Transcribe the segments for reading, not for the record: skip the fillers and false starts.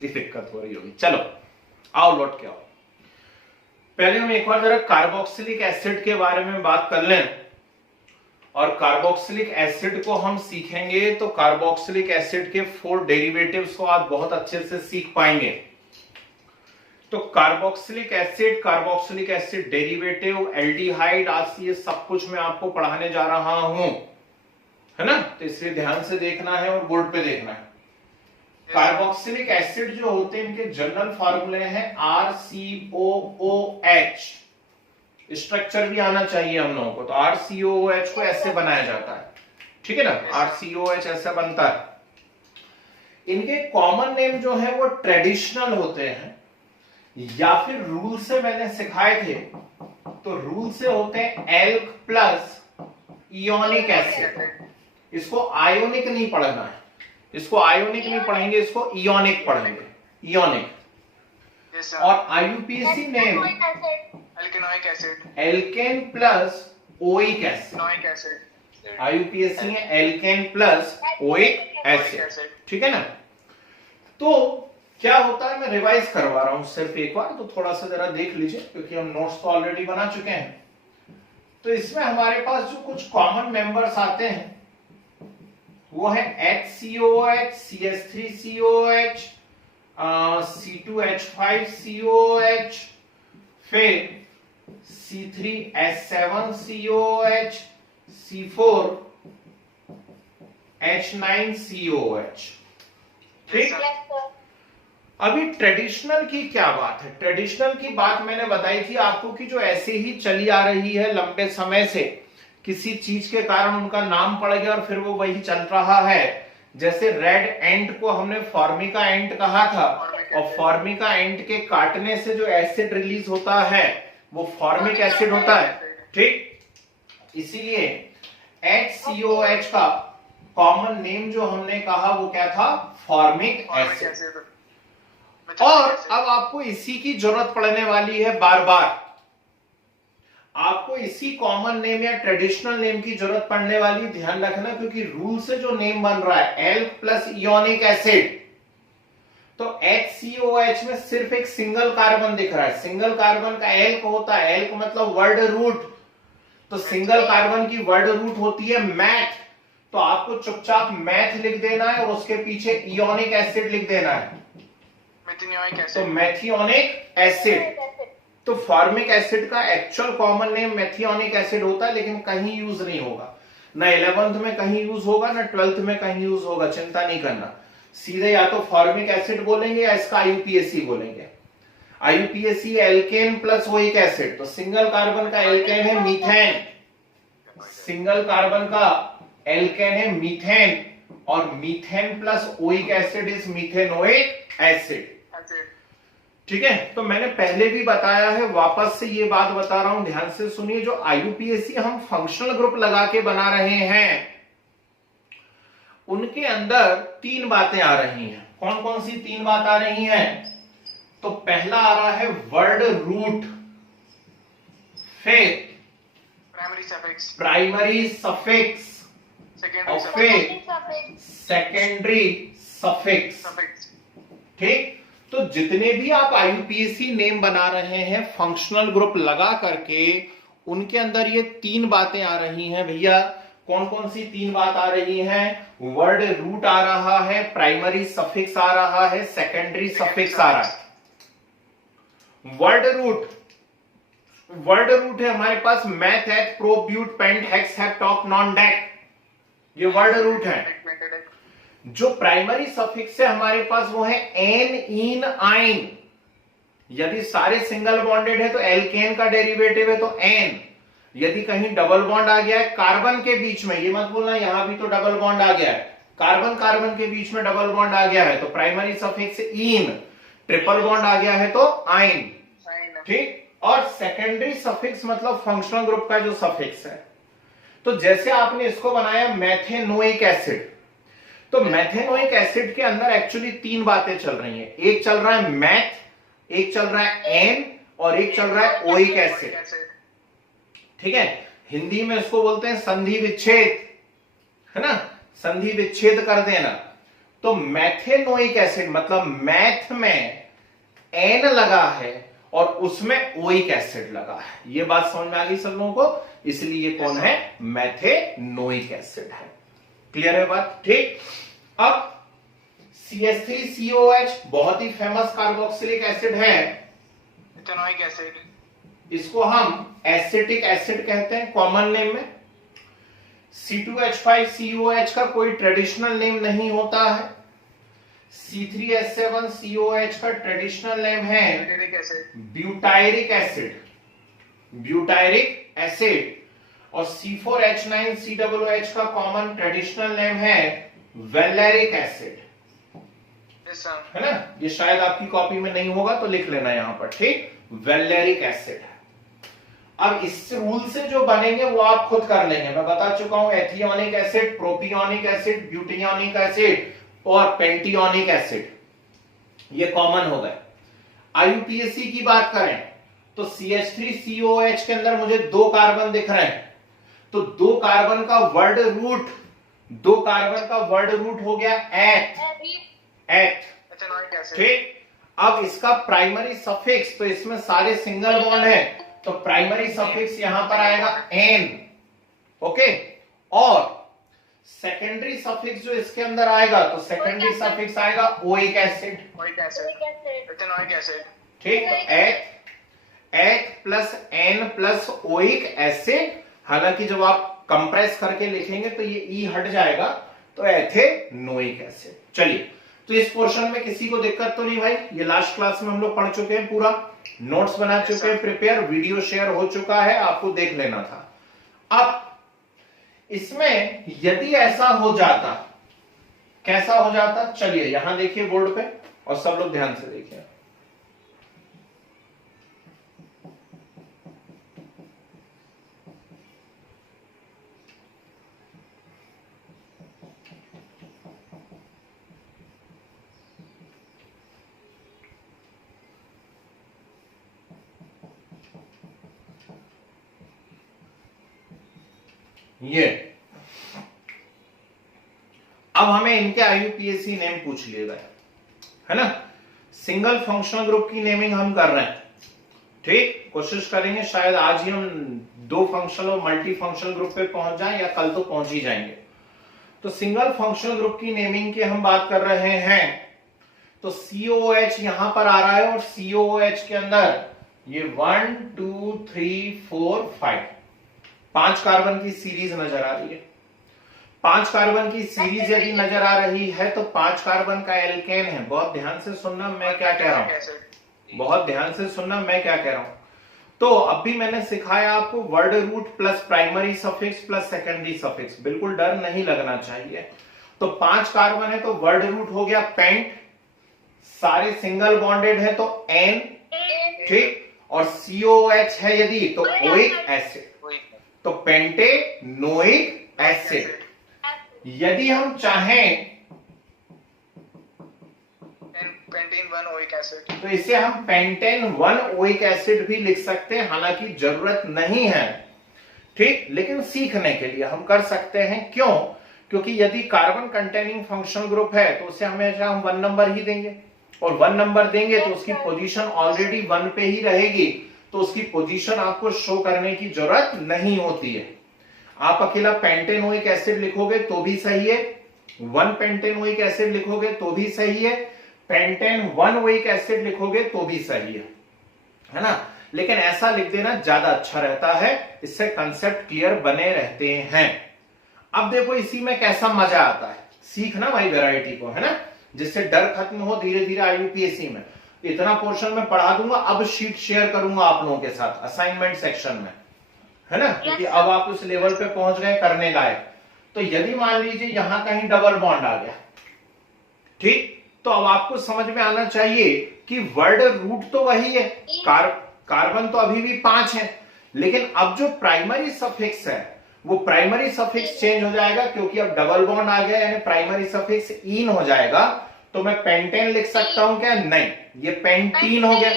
दिक्कत हो रही होगी। चलो आओ लौट के आओ। पहले हम एक बार जरा कार्बोक्सिलिक एसिड के बारे में बात कर लें, और कार्बोक्सिलिक एसिड को हम सीखेंगे तो कार्बोक्सिलिक एसिड के 4 डेरिवेटिव्स को आप बहुत अच्छे से सीख पाएंगे। तो कार्बोक्सिलिक एसिड डेरिवेटिव, एल्डिहाइड, आज ये सब कुछ मैं आपको पढ़ाने जा रहा हूं, है ना। तो इसलिए ध्यान से देखना है और बोर्ड पे देखना है। कार्बोक्सिलिक एसिड जो होते हैं इनके जनरल फार्मूले हैं RCOOH। स्ट्रक्चर भी आना चाहिए हम लोगों को। तो RCOOH को ऐसे बनाया जाता है, ठीक है ना। RCOOH ऐसे बनता है। इनके कॉमन नेम जो है वो ट्रेडिशनल होते हैं, या फिर रूल से मैंने सिखाए थे, तो रूल से होते हैं एल्क प्लस इयोनिक एसिड। इसको आयोनिक नहीं पढ़ना है, इसको आयोनिक नहीं पढ़ेंगे, इसको इयोनिक पढ़ेंगे, इयोनिक। और IUPAC name alkanoic acid, alkane plus oic acid. IUPAC में एल्केन प्लस ओइक एसिड, ठीक है ना। तो क्या होता है, मैं रिवाइज करवा रहा हूं सिर्फ एक बार, तो थोड़ा सा जरा देख लीजिए, क्योंकि हम नोट्स तो ऑलरेडी बना चुके हैं। तो इसमें हमारे पास जो कुछ कॉमन मेंबर्स आते हैं वो है HCOOH, CH3COOH, C2H5COOH, फिर C3H7COOH, C4H9COOH। ठीक। अभी ट्रेडिशनल की क्या बात है। ट्रेडिशनल की बात मैंने बताई थी आपको कि जो ऐसे ही चली आ रही है लंबे समय से, किसी चीज के कारण उनका नाम पड़ गया और फिर वो वही चल रहा है। जैसे रेड एंट को हमने फॉर्मिका एंट कहा था, और फॉर्मिका एंट के काटने से जो एसिड रिलीज होता है वो फॉर्मिक एसिड होता है, ठीक। इसीलिए HCOH का कॉमन नेम जो हमने कहा वो क्या था, फॉर्मिक एसिड। और अब आपको इसी की जरूरत पड़ने वाली है, बार बार आपको इसी कॉमन नेम या ट्रेडिशनल नेम की जरूरत पड़ने वाली, ध्यान रखना, क्योंकि रूल से जो नेम बन रहा है एल्क प्लस इयोनिक एसिड, तो HCOH में सिर्फ एक सिंगल कार्बन दिख रहा है। सिंगल कार्बन का एल्क होता है, एल्क मतलब वर्ड रूट, तो सिंगल कार्बन की वर्ड रूट होती है मैथ। तो आपको चुपचाप मैथ लिख देना है और उसके पीछे इयोनिक एसिड लिख देना है, तो मेथियोनिक एसिड। तो फॉर्मिक एसिड का एक्चुअल कॉमन नेम मेथियोनिक एसिड होता है, लेकिन कहीं यूज नहीं होगा, ना 11th में कहीं यूज होगा, ना 12th में कहीं यूज होगा, चिंता नहीं करना। सीधे या तो फॉर्मिक एसिड बोलेंगे या इसका IUPAC बोलेंगे। IUPAC alkane plus oic acid, तो सिंगल कार्बन का एल्केन है मीथेन, सिंगल कार्बन का एल्केन है मीथेन, और methane plus oic acid is methanoic acid, ठीक है। तो मैंने पहले भी बताया है, वापस से ये बात बता रहा हूं, ध्यान से सुनिए। जो IUPAC हम फंक्शनल ग्रुप लगा के बना रहे हैं, उनके अंदर 3 बातें आ रही हैं। कौन कौन सी 3 बात आ रही हैं? तो पहला आ रहा है वर्ड रूट, फिर प्राइमरी सफिक्स, और फिर सेकेंडरी सफिक्स, ठीक। तो जितने भी आप IUPAC नेम बना रहे हैं फंक्शनल ग्रुप लगा करके, उनके अंदर ये 3 बातें आ रही हैं भैया। कौन कौन सी 3 बात आ रही हैं? वर्ड रूट आ रहा है, प्राइमरी सफिक्स आ रहा है, सेकेंडरी सफिक्स आ रहा है। वर्ड रूट है हमारे पास meth, eth, pro, but, pent, hex, hept, non, dec, ये वर्ड रूट है। जो प्राइमरी सफिक्स है हमारे पास वो है एन, इन, आइन। यदि सारे सिंगल बॉन्डेड है तो एल्केन का डेरिवेटिव है तो एन। यदि कहीं डबल बॉन्ड आ गया है कार्बन के बीच में, ये मत बोलना यहां भी तो डबल बॉन्ड आ गया है, कार्बन कार्बन के बीच में डबल बॉन्ड आ गया है तो प्राइमरी सफिक्स इन, ट्रिपल बॉन्ड आ गया है तो आइन, ठीक। और सेकेंडरी सफिक्स मतलब फंक्शनल ग्रुप का जो सफिक्स है। तो जैसे आपने इसको बनाया मेथेनोइक एसिड, तो मेथेनोइक एसिड के अंदर एक्चुअली 3 बातें चल रही हैं। एक चल रहा है मैथ, एक चल रहा है एन, और एक चल रहा है ओइक एसिड, ठीक है। हिंदी में इसको बोलते हैं संधि विच्छेद, है ना, संधि विच्छेद कर देना। तो मैथेनोइक एसिड मतलब मैथ में एन लगा है और उसमें ओइक एसिड लगा है। ये बात समझ में आ गई सब लोगों को, इसलिए ये कौन है, मैथेनोइक एसिड है। क्लियर है बात, ठीक। अब CH3COH बहुत ही फेमस कार्बोक्सिलिक एसिड है, इथेनोइक एसिड, इसको हम एसिटिक एसिड कहते हैं कॉमन नेम में। C2H5COH का कोई ट्रेडिशनल नेम नहीं होता है। C3H7COH का ट्रेडिशनल नेम है butyric acid, butyric acid, butyric acid. और C4H9COOH का कॉमन ट्रेडिशनल नेम है वेलेरिक एसिड, है ना। ये शायद आपकी कॉपी में नहीं होगा तो लिख लेना यहां पर, ठीक, वेलेरिक एसिड है। अब इस रूल से जो बनेंगे वो आप खुद कर लेंगे, मैं बता चुका हूं, एथियोनिक एसिड, प्रोपियोनिक एसिड, ब्यूटियोनिक एसिड और पेंटियोनिक एसिड, ये कॉमन हो गए। IUPAC की बात करें तो CH3COH के अंदर मुझे 2 कार्बन दिख रहे हैं, तो 2 कार्बन का वर्ड रूट हो गया एथ, इथेनोइक एसिड, ठीक। अब इसका प्राइमरी सफिक्स, तो इसमें सारे सिंगल बॉन्ड है, तो प्राइमरी सफिक्स यहां पर आएगा एन, ओके। और सेकेंडरी सफिक्स जो इसके अंदर आएगा, तो सेकेंडरी सफिक्स आएगा oic acid, oic acid, ethanoic acid, ठीक। तो eth plus ane plus oic acid, हालांकि जब आप कंप्रेस करके लिखेंगे तो ये ई हट जाएगा, तो एथेनोइक एसिड। चलिए, तो इस पोर्शन में किसी को दिक्कत तो नहीं भाई, ये लास्ट क्लास में हम लोग पढ़ चुके हैं, पूरा नोट्स बना चुके हैं, प्रिपेयर, वीडियो शेयर हो चुका है, आपको देख लेना था। अब इसमें यदि ऐसा हो जाता, कैसा हो जाता, चलिए यहां देखिए बोर्ड पे और सब लोग ध्यान से देखिए। ये अब हमें इनके IUPAC नेम पूछ लिए गए, है ना। सिंगल फंक्शनल ग्रुप की नेमिंग हम कर रहे हैं, ठीक। कोशिश करेंगे शायद आज ही हम 2 फंक्शनल और मल्टी फंक्शनल ग्रुप पे पहुंच जाएं, या कल तो पहुंच ही जाएंगे। तो सिंगल फंक्शनल ग्रुप की नेमिंग की हम बात कर रहे हैं, तो COOH यहां पर आ रहा है, और COOH के अंदर ये 1 2 3 4 5 कार्बन की सीरीज नजर आ रही है। 5 कार्बन की सीरीज यदि नजर आ रही है तो 5 कार्बन का एल्केन है। बहुत ध्यान से सुनना मैं क्या कह रहा हूं, बहुत ध्यान से सुनना मैं क्या कह रहा हूं। तो अभी मैंने सिखाया आपको word root plus primary suffix plus secondary suffix, बिल्कुल डर नहीं लगना चाहिए। तो 5 कार्बन है तो वर्ड रूट हो गया पेंट, सारे सिंगल बॉन्डेड है तो एन, ठीक। और COOH है यदि तो ओइक एसिड, तो पेंटेनोइक एसिड। यदि हम चाहें पेंटेन 1 ओइक एसिड, तो इसे हम पेंटेन 1 ओइक एसिड भी लिख सकते हैं, हालांकि जरूरत नहीं है, ठीक। लेकिन सीखने के लिए हम कर सकते हैं, क्यों, क्योंकि यदि कार्बन कंटेनिंग फंक्शनल ग्रुप है तो उसे हमेशा हम 1 नंबर ही देंगे, और 1 नंबर देंगे तो उसकी पोजीशन ऑलरेडी 1 पे ही रहेगी, तो उसकी पोजीशन आपको शो करने की जरूरत नहीं होती है। आप अकेला पेंटेनोइक एसिड लिखोगे तो भी सही है, 1 पेंटेनोइक एसिड लिखोगे तो भी सही है, पेंटेन 1 ओइक एसिड लिखोगे तो भी सही है ना। लेकिन ऐसा लिख देना ज्यादा अच्छा रहता है, इससे कंसेप्ट क्लियर बने रहते हैं। अब देखो इसी में कैसा मजा आता है, सीखना भाई वैरायटी को, है ना, जिससे डर खत्म हो धीरे धीरे। IUPAC में इतना पोर्शन में पढ़ा दूंगा, अब शीट शेयर करूंगा आप लोगों के साथ असाइनमेंट सेक्शन में, है ना, क्योंकि अब आप उस लेवल पे पहुंच गए करने लायक। तो यदि मान लीजिए यहां कहीं डबल बॉन्ड आ गया, ठीक, तो अब आपको समझ में आना चाहिए कि वर्ड रूट तो वही है, कार्बन तो अभी भी 5 है, लेकिन अब जो प्राइमरी सफिक्स है वो प्राइमरी सफिक्स चेंज हो जाएगा, क्योंकि अब डबल बॉन्ड आ गया, यानी प्राइमरी सफिक्स इन हो जाएगा। तो मैं पेंटेन लिख सकता हूं क्या, नहीं, ये पेंटीन हो गया।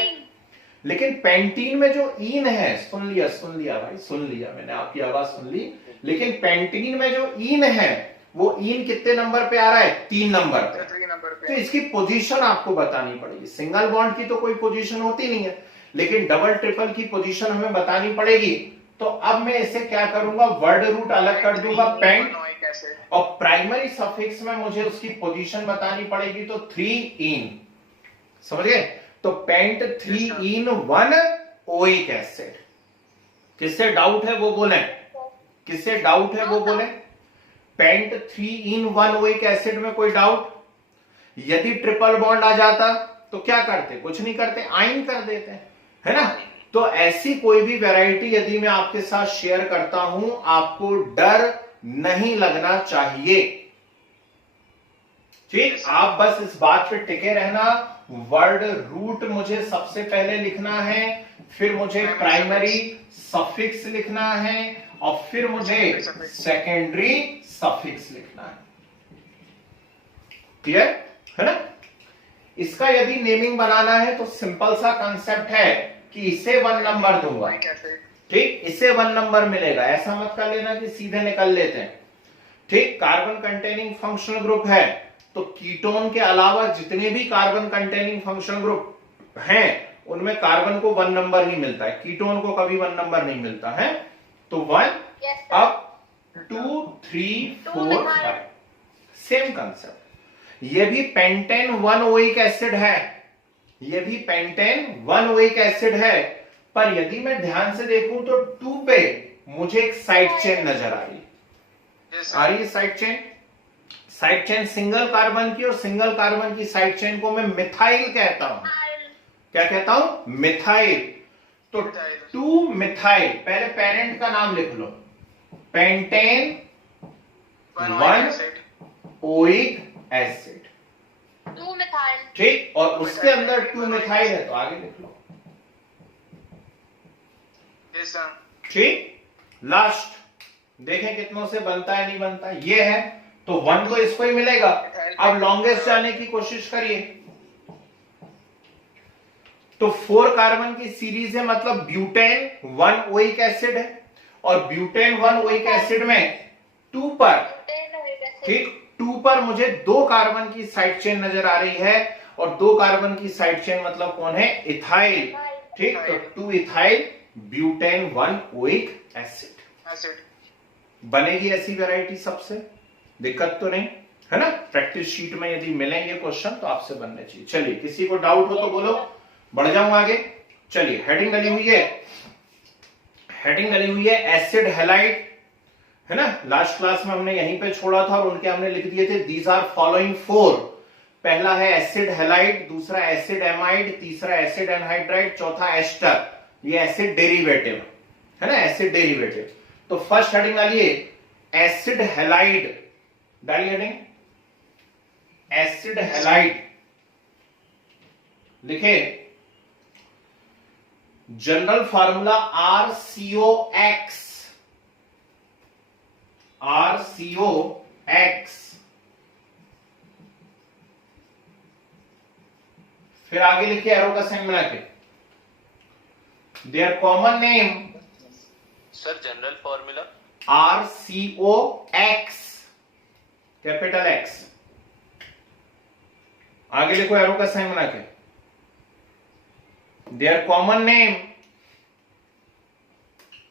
लेकिन पेंटीन में जो इन है, सुन लिया भाई, सुन लिया, मैंने आपकी आवाज सुन ली, लेकिन पेंटीन में जो इन है वो इन कितने नंबर पे आ रहा है, 3 नंबर पे। 3 नंबर तो पे। इसकी पोजीशन आपको बतानी पड़ेगी। सिंगल बॉन्ड की तो कोई पोजीशन होती नहीं है, लेकिन डबल ट्रिपल की पोजीशन हमें बतानी पड़ेगी। तो अब मैं इसे क्या करूंगा, वर्ड रूट अलग कर दूंगा, पेंट, और प्राइमरी सफिक्स में मुझे उसकी पोजीशन बतानी पड़ेगी, तो 3 इन, समझ गए। तो पेंट 3 इन 1 ओइक एसिड। किससे डाउट है वो बोले, किससे डाउट है वो बोले। पेंट 3 इन 1 ओइक एसिड में कोई डाउट। यदि ट्रिपल बॉन्ड आ जाता तो क्या करते, कुछ नहीं करते, आइन कर देते, है ना। तो ऐसी कोई भी वैरायटी यदि मैं आपके साथ शेयर करता हूं, आपको डर नहीं लगना चाहिए, ठीक। आप बस इस बात पे टिके रहना। वर्ड रूट मुझे सबसे पहले लिखना है, फिर मुझे प्राइमरी सफिक्स लिखना है, और फिर मुझे सेकेंडरी सफिक्स लिखना है। क्लियर है ना। इसका यदि नेमिंग बनाना है तो सिंपल सा कंसेप्ट है कि इसे 1 नंबर दूंगा, ठीक, इसे 1 नंबर मिलेगा। ऐसा मत कर लेना कि सीधे निकल लेते हैं, ठीक। कार्बन कंटेनिंग फंक्शनल ग्रुप है, तो कीटोन के अलावा जितने भी कार्बन कंटेनिंग फंक्शनल ग्रुप हैं उनमें कार्बन को 1 नंबर ही मिलता है, कीटोन को कभी 1 नंबर नहीं मिलता है। तो 1, अब 2, 3, 4, 5, सेम कंसेप्ट। ये भी पेंटेन 1 ओइक एसिड है, ये भी पेंटेन 1 ओइक एसिड है, पर यदि मैं ध्यान से देखूं तो 2 पे मुझे एक साइड चेन नजर आ रही है, आ रही है side chain. Side chain single carbon की, और सिंगल कार्बन की साइड चेन को मैं मिथाइल कहता हूं। क्या कहता हूं, मिथाइल। तो 2 मिथाइल, पहले पेरेंट का नाम लिख लो, पेंटेन 1 ओइक एसिड, 2 मिथाइल, ठीक। और उसके अंदर 2 मिथाइल है, तो आगे लिख लो, ठीक। लास्ट देखें कितनों से बनता है, नहीं बनता, ये है, तो 1 तो इसको ही मिलेगा। अब लॉन्गेस्ट जाने की कोशिश करिए, तो 4 कार्बन की सीरीज है, मतलब ब्यूटेन 1 ओइक एसिड है, और ब्यूटेन 1 ओइक एसिड में 2 पर, ठीक, 2 पर मुझे 2 कार्बन की साइड चेन नजर आ रही है, और 2 कार्बन की साइड चेन मतलब कौन है, इथाइल, ठीक। तो 2 इथाइल ब्यूटेन 1 ओइक एसिड बनेगी। ऐसी वैरायटी सबसे दिक्कत तो नहीं है ना। प्रैक्टिस शीट में यदि मिलेंगे क्वेश्चन तो आपसे बनने चाहिए। चलिए, किसी को डाउट हो तो बोलो, बढ़ जाऊं आगे। चलिए, हेडिंग डली हुई है, हेडिंग डली हुई है एसिड हैलाइड, है ना। लास्ट क्लास में हमने यहीं पे छोड़ा था, और उनके हमने लिख दिए थे दीज आर फॉलोइंग 4। पहला है एसिड हैलाइड, दूसरा एसिड एमाइड, तीसरा एसिड एनहाइड्राइड, चौथा एस्टर, ये एसिड डेरिवेटिव है ना, एसिड डेरिवेटिव। तो फर्स्ट हेडिंग डालिए एसिड हैलाइड, डालिए हेडिंग एसिड हैलाइड, लिखे जनरल फार्मूला RCOX, RCOX। फिर आगे लिखिए एरो का साइन बना के, their common name, sir general formula RCOX, capital X। आगे लिखो एरो का साइन बना के, their common name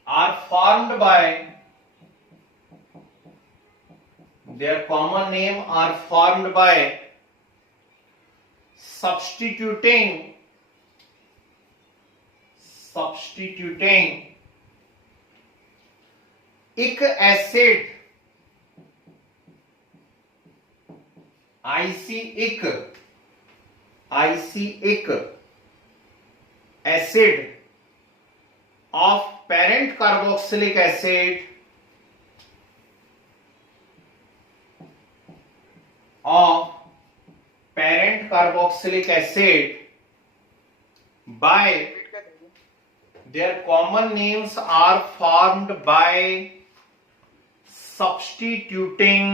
are formed by, their common name are formed by substituting ic acid, ic acid of parent carboxylic acid by their common names are formed by substituting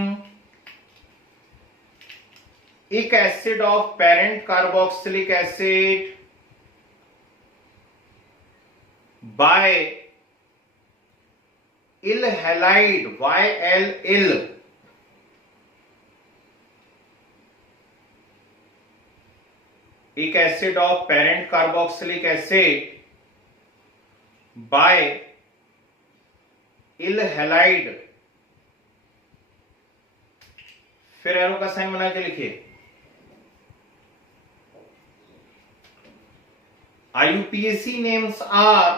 ic acid of parent carboxylic acid by ill halide, YL ill एक acid of parent carboxylic acid by yl halide, फिर arrow का sign बना के लिखिए, IUPAC names are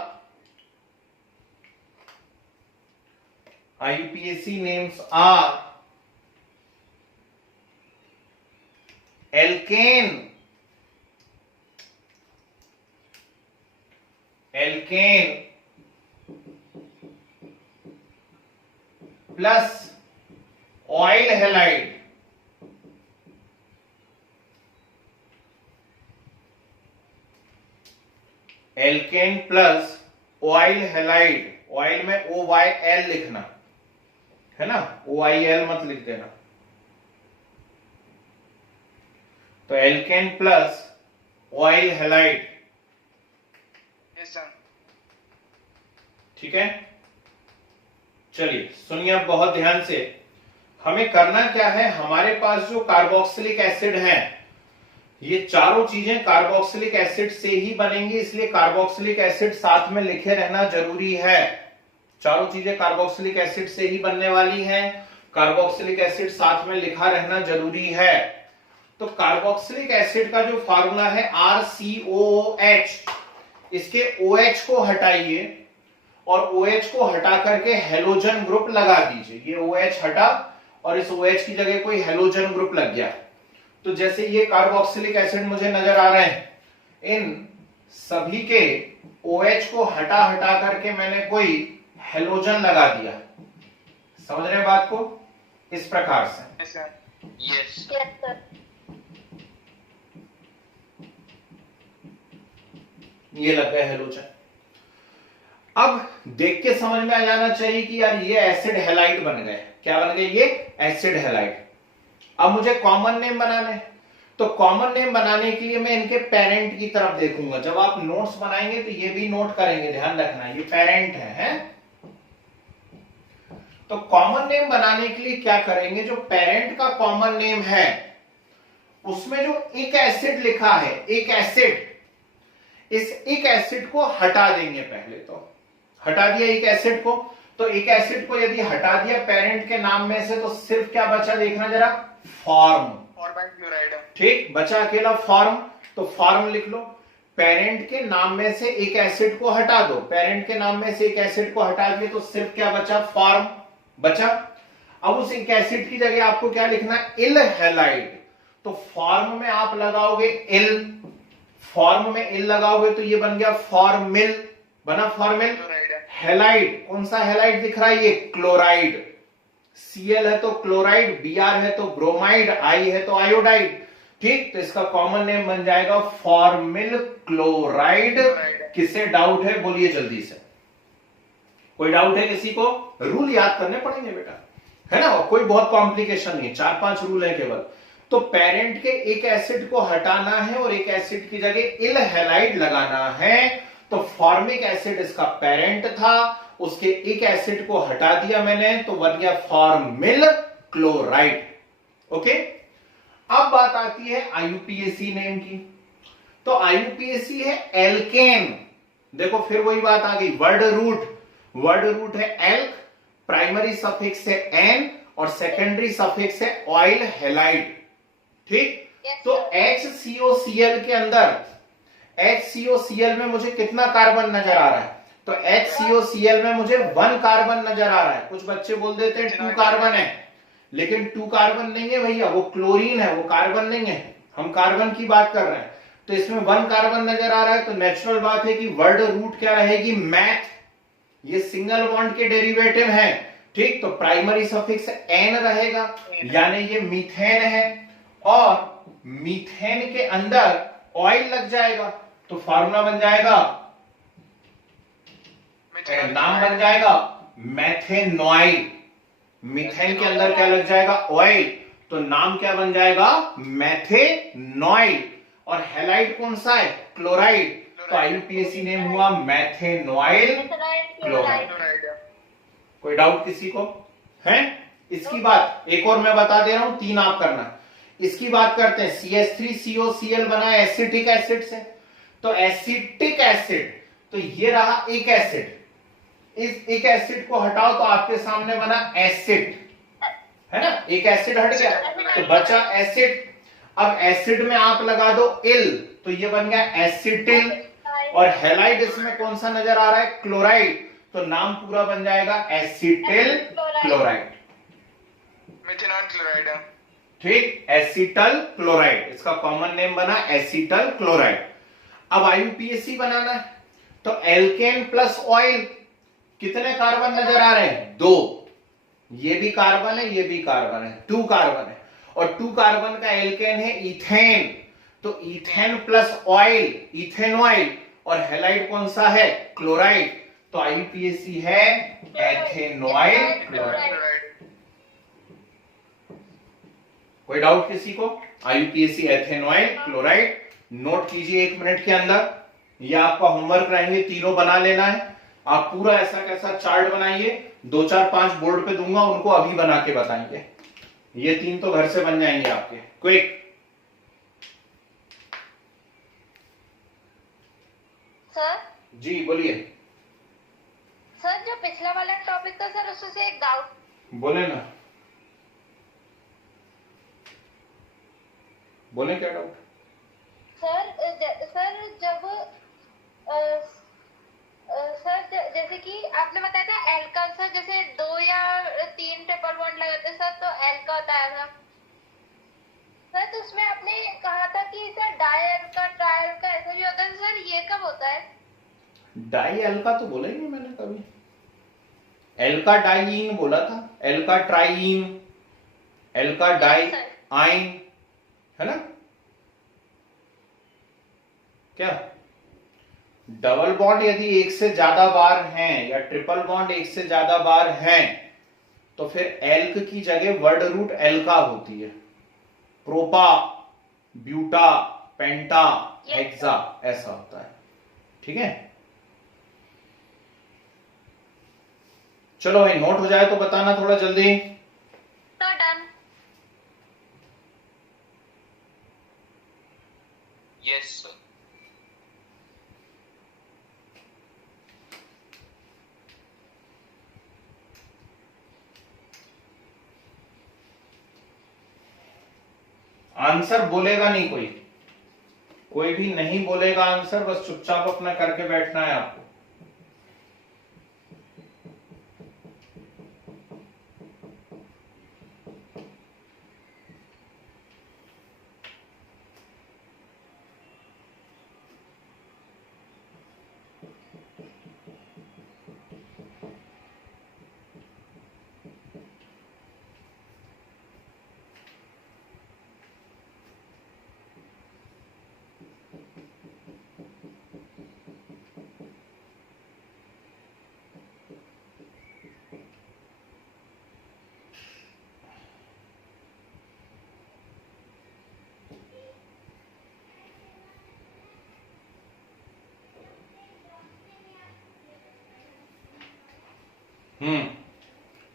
alkane plus oil halide, alkane plus oyl halide, oyl में OYL लिखना है ना, OIL मत लिख देना। तो alkane plus oyl halide, yes sir. ठीक है। चलिए सुनिए अब बहुत ध्यान से, हमें करना क्या है, हमारे पास जो कार्बोक्सिलिक एसिड है, ये चारों चीजें कार्बोक्सिलिक एसिड से ही बनेंगी, इसलिए कार्बोक्सिलिक एसिड साथ में लिखे रहना जरूरी है। चारों चीजें कार्बोक्सिलिक एसिड से ही बनने वाली हैं, कार्बोक्सिलिक एसिड साथ में लिखा रहना जरूरी है। तो कार्बोक्सिलिक एसिड का जो फार्मूला है RCOOH, इसके OH को हटाइए और OH को हटा करके हेलोजन ग्रुप लगा दीजिए। ये OH हटा और इस OH की जगह कोई हेलोजन ग्रुप लग गया। तो जैसे ये कार्बोक्सिलिक एसिड मुझे नजर आ रहे हैं, इन सभी के OH को हटा हटा करके मैंने कोई हेलोजन लगा दिया। समझ रहे हैं बात को? इस प्रकार से। Yes sir. Yes yes sir. ये लग गया हेलोजन। अब देख के समझ में आ जाना चाहिए कि यार ये एसिड हैलाइड बन गए। क्या बन गए? ये एसिड हैलाइड। अब मुझे कॉमन नेम बनाना है, तो कॉमन नेम बनाने के लिए मैं इनके पेरेंट की तरफ देखूंगा। जब आप नोट्स बनाएंगे तो ये भी नोट करेंगे, ध्यान रखना ये पेरेंट है? तो कॉमन नेम बनाने के लिए क्या करेंगे, जो पेरेंट का कॉमन नेम है उसमें जो एक एसिड लिखा है, एक एसिड, इस एक एसिड को हटा देंगे। पहले तो हटा दिया एक एसिड को, तो एक एसिड को यदि हटा दिया पेरेंट के नाम में से, तो सिर्फ क्या बचा देखना जरा, फॉर्म। Formal chloride. ठीक, बचा अकेला फॉर्म, तो फॉर्म लिख लो। पेरेंट के नाम में से एक एसिड को हटा दो, पेरेंट के नाम में से एक एसिड को हटा दिए तो सिर्फ क्या बचा, फॉर्म बचा। अब उस एक एसिड की जगह आपको क्या लिखना है, इल हैलाइड। तो फॉर्म में आप लगाओगे इल, फॉर्म में इल लगाओगे तो ये बन गया फॉर्मिल, बना फॉर्मिल। हैलाइड, कौन सा हैलाइड दिख रहा है, ये क्लोराइड। Cl है तो क्लोराइड, Br है तो ब्रोमाइड, I है तो आयोडाइड। ठीक, तो इसका कॉमन नेम बन जाएगा फॉर्मिल क्लोराइड। किसे डाउट है बोलिए जल्दी से, कोई डाउट है किसी को? रूल याद करने पड़ेंगे बेटा, है ना, कोई बहुत कॉम्प्लिकेशन नहीं, 4-5 रूल है केवल। तो पेरेंट के एक एसिड को हटाना है और एक एसिड की जगह इल हैलाइड लगाना है। तो फॉर्मिक एसिड इसका पेरेंट था, उसके एक एसिड को हटा दिया मैंने तो बन गया फॉर्मिल क्लोराइड। ओके, अब बात आती है IUPAC नेम की। तो IUPAC है एल्केन। देखो फिर वही बात आ गई, वर्ड रूट है एल्क, प्राइमरी सफिक्स है एन और सेकेंडरी सफिक्स है ऑयल हैलाइड। ठीक, तो HCOCl के अंदर, HCOCl में मुझे कितना कार्बन नजर आ रहा है, तो HCOCl में मुझे 1 कार्बन नजर आ रहा है। कुछ बच्चे बोल देते हैं 2 कार्बन है, लेकिन 2 कार्बन नहीं है भैया, वो क्लोरीन है, वो कार्बन नहीं है, हम कार्बन की बात कर रहे हैं। तो इसमें 1 कार्बन नजर आ रहा है, तो नेचुरल बात है कि वर्ड रूट क्या रहेगी, मैथ। ये सिंगल बॉन्ड के डेरिवेटिव है। ठीक, तो प्राइमरी सफिक्स एन रहेगा, यानी ये मीथेन है और मीथेन के अंदर ऑयल लग जाएगा, तो फार्मूला बन जाएगा, नाम बन जाएगा मेथेनॉइल। मीथेन के अंदर क्या लग जाएगा, ऑयल, तो नाम क्या बन जाएगा, मेथेनॉइल। और हैलाइड कौन सा है, क्लोराइड, तो IUPAC नेम हुआ मेथेनॉइल क्लोराइड। कोई डाउट किसी को है? इसकी बात एक और मैं बता दे रहा हूं, 3 आप करना। इसकी बात करते हैं। CH3COCl बना है एसिटिक एसिड से, तो एसिटिक एसिड, तो ये रहा एक एसिड, इस एक एसिड को हटाओ तो आपके सामने बना एसिड, है ना, एक एसिड हट गया तो बचा एसिड। अब एसिड में आप लगा दो इल, तो ये बन गया एसिटिल, और हैलाइड इसमें कौन सा नजर आ रहा है, क्लोराइड, तो नाम पूरा बन जाएगा एसिटिल क्लोराइड, मेथिनॉल क्लोराइड है। ठीक, एसिटल क्लोराइड, इसका कॉमन नेम बना एसिटल क्लोराइड। अब IUPAC बनाना है, तो एल्केन प्लस ऑयल, कितने कार्बन नजर आ रहे हैं, 2, ये भी कार्बन है, ये भी कार्बन है, 2 कार्बन है, और 2 कार्बन का एल्केन है इथेन, तो इथेन प्लस ऑयल, इथेनॉइल, और हैलाइड कौन सा है, क्लोराइड, तो IUPAC है एथेनॉइल क्लोराइड। कोई डाउट किसी को, IUPAC एथेनॉइल क्लोराइड, नोट कीजिए 1 मिनट के अंदर, ये आपका होमवर्क रहेंगे, तीनों बना लेना है। आप पूरा ऐसा कैसा चार्ट बनाइए, 2 4 5 बोर्ड पे दूंगा, उनको अभी बना के बताएंगे, ये 3 तो घर से बन जाएंगे आपके। Quick sir. जी बोलिए। सर जो पिछला वाला टॉपिक था सर, उससे एक डाउट। बोले ना, बोले क्या डाउट। सर जब सर जैसे कि आपने बताया था एल्का, सर जैसे 2 या 3 ट्रिपल बॉन्ड लगाते सर, तो एल्का होता है सर, तो उसमें आपने कहा था कि सर डाई एल्का, ट्राई एल्का ऐसा भी होता है सर, ये कब होता है। डाई एल्का तो बोला ही नहीं मैंने कभी, एल्का डाइईन बोला था, एल्का ट्राइईन, एल्का डाई आइन, है ना, क्या डबल बॉन्ड यदि एक से ज्यादा बार हैं या ट्रिपल बॉन्ड एक से ज्यादा बार हैं, तो फिर एल्क की जगह वर्ड रूट एल्का होती है, प्रोपा, ब्यूटा, पेंटा, हेक्सा, ऐसा होता है, ठीक है। चलो भाई, नोट हो जाए तो बताना थोड़ा जल्दी। तो डन। Yes sir. आंसर बोलेगा नहीं कोई, कोई भी नहीं बोलेगा आंसर, बस चुपचाप अपना करके बैठना है आपको।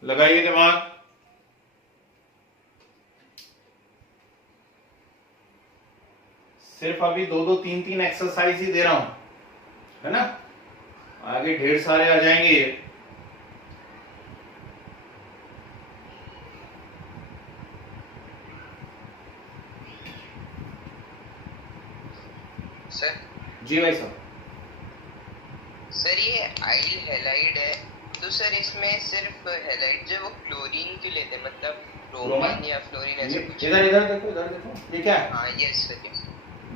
लगाइए दिमाग। सिर्फ अभी 2 3 3 एक्सरसाइज ही दे रहा हूं, है ना, आगे ढेर सारे आ जाएंगे ये। सर जी भाई साहब। सर ये आइल हैलाइड है, तो सर इसमें सिर्फ हैलाइड जो वो क्लोरीन की लेते हैं, मतलब ब्रोमाइन या फ्लोरीन ऐसे कुछ। इधर इधर देखो, इधर देखो, ये क्या है, हाँ yes sir, yes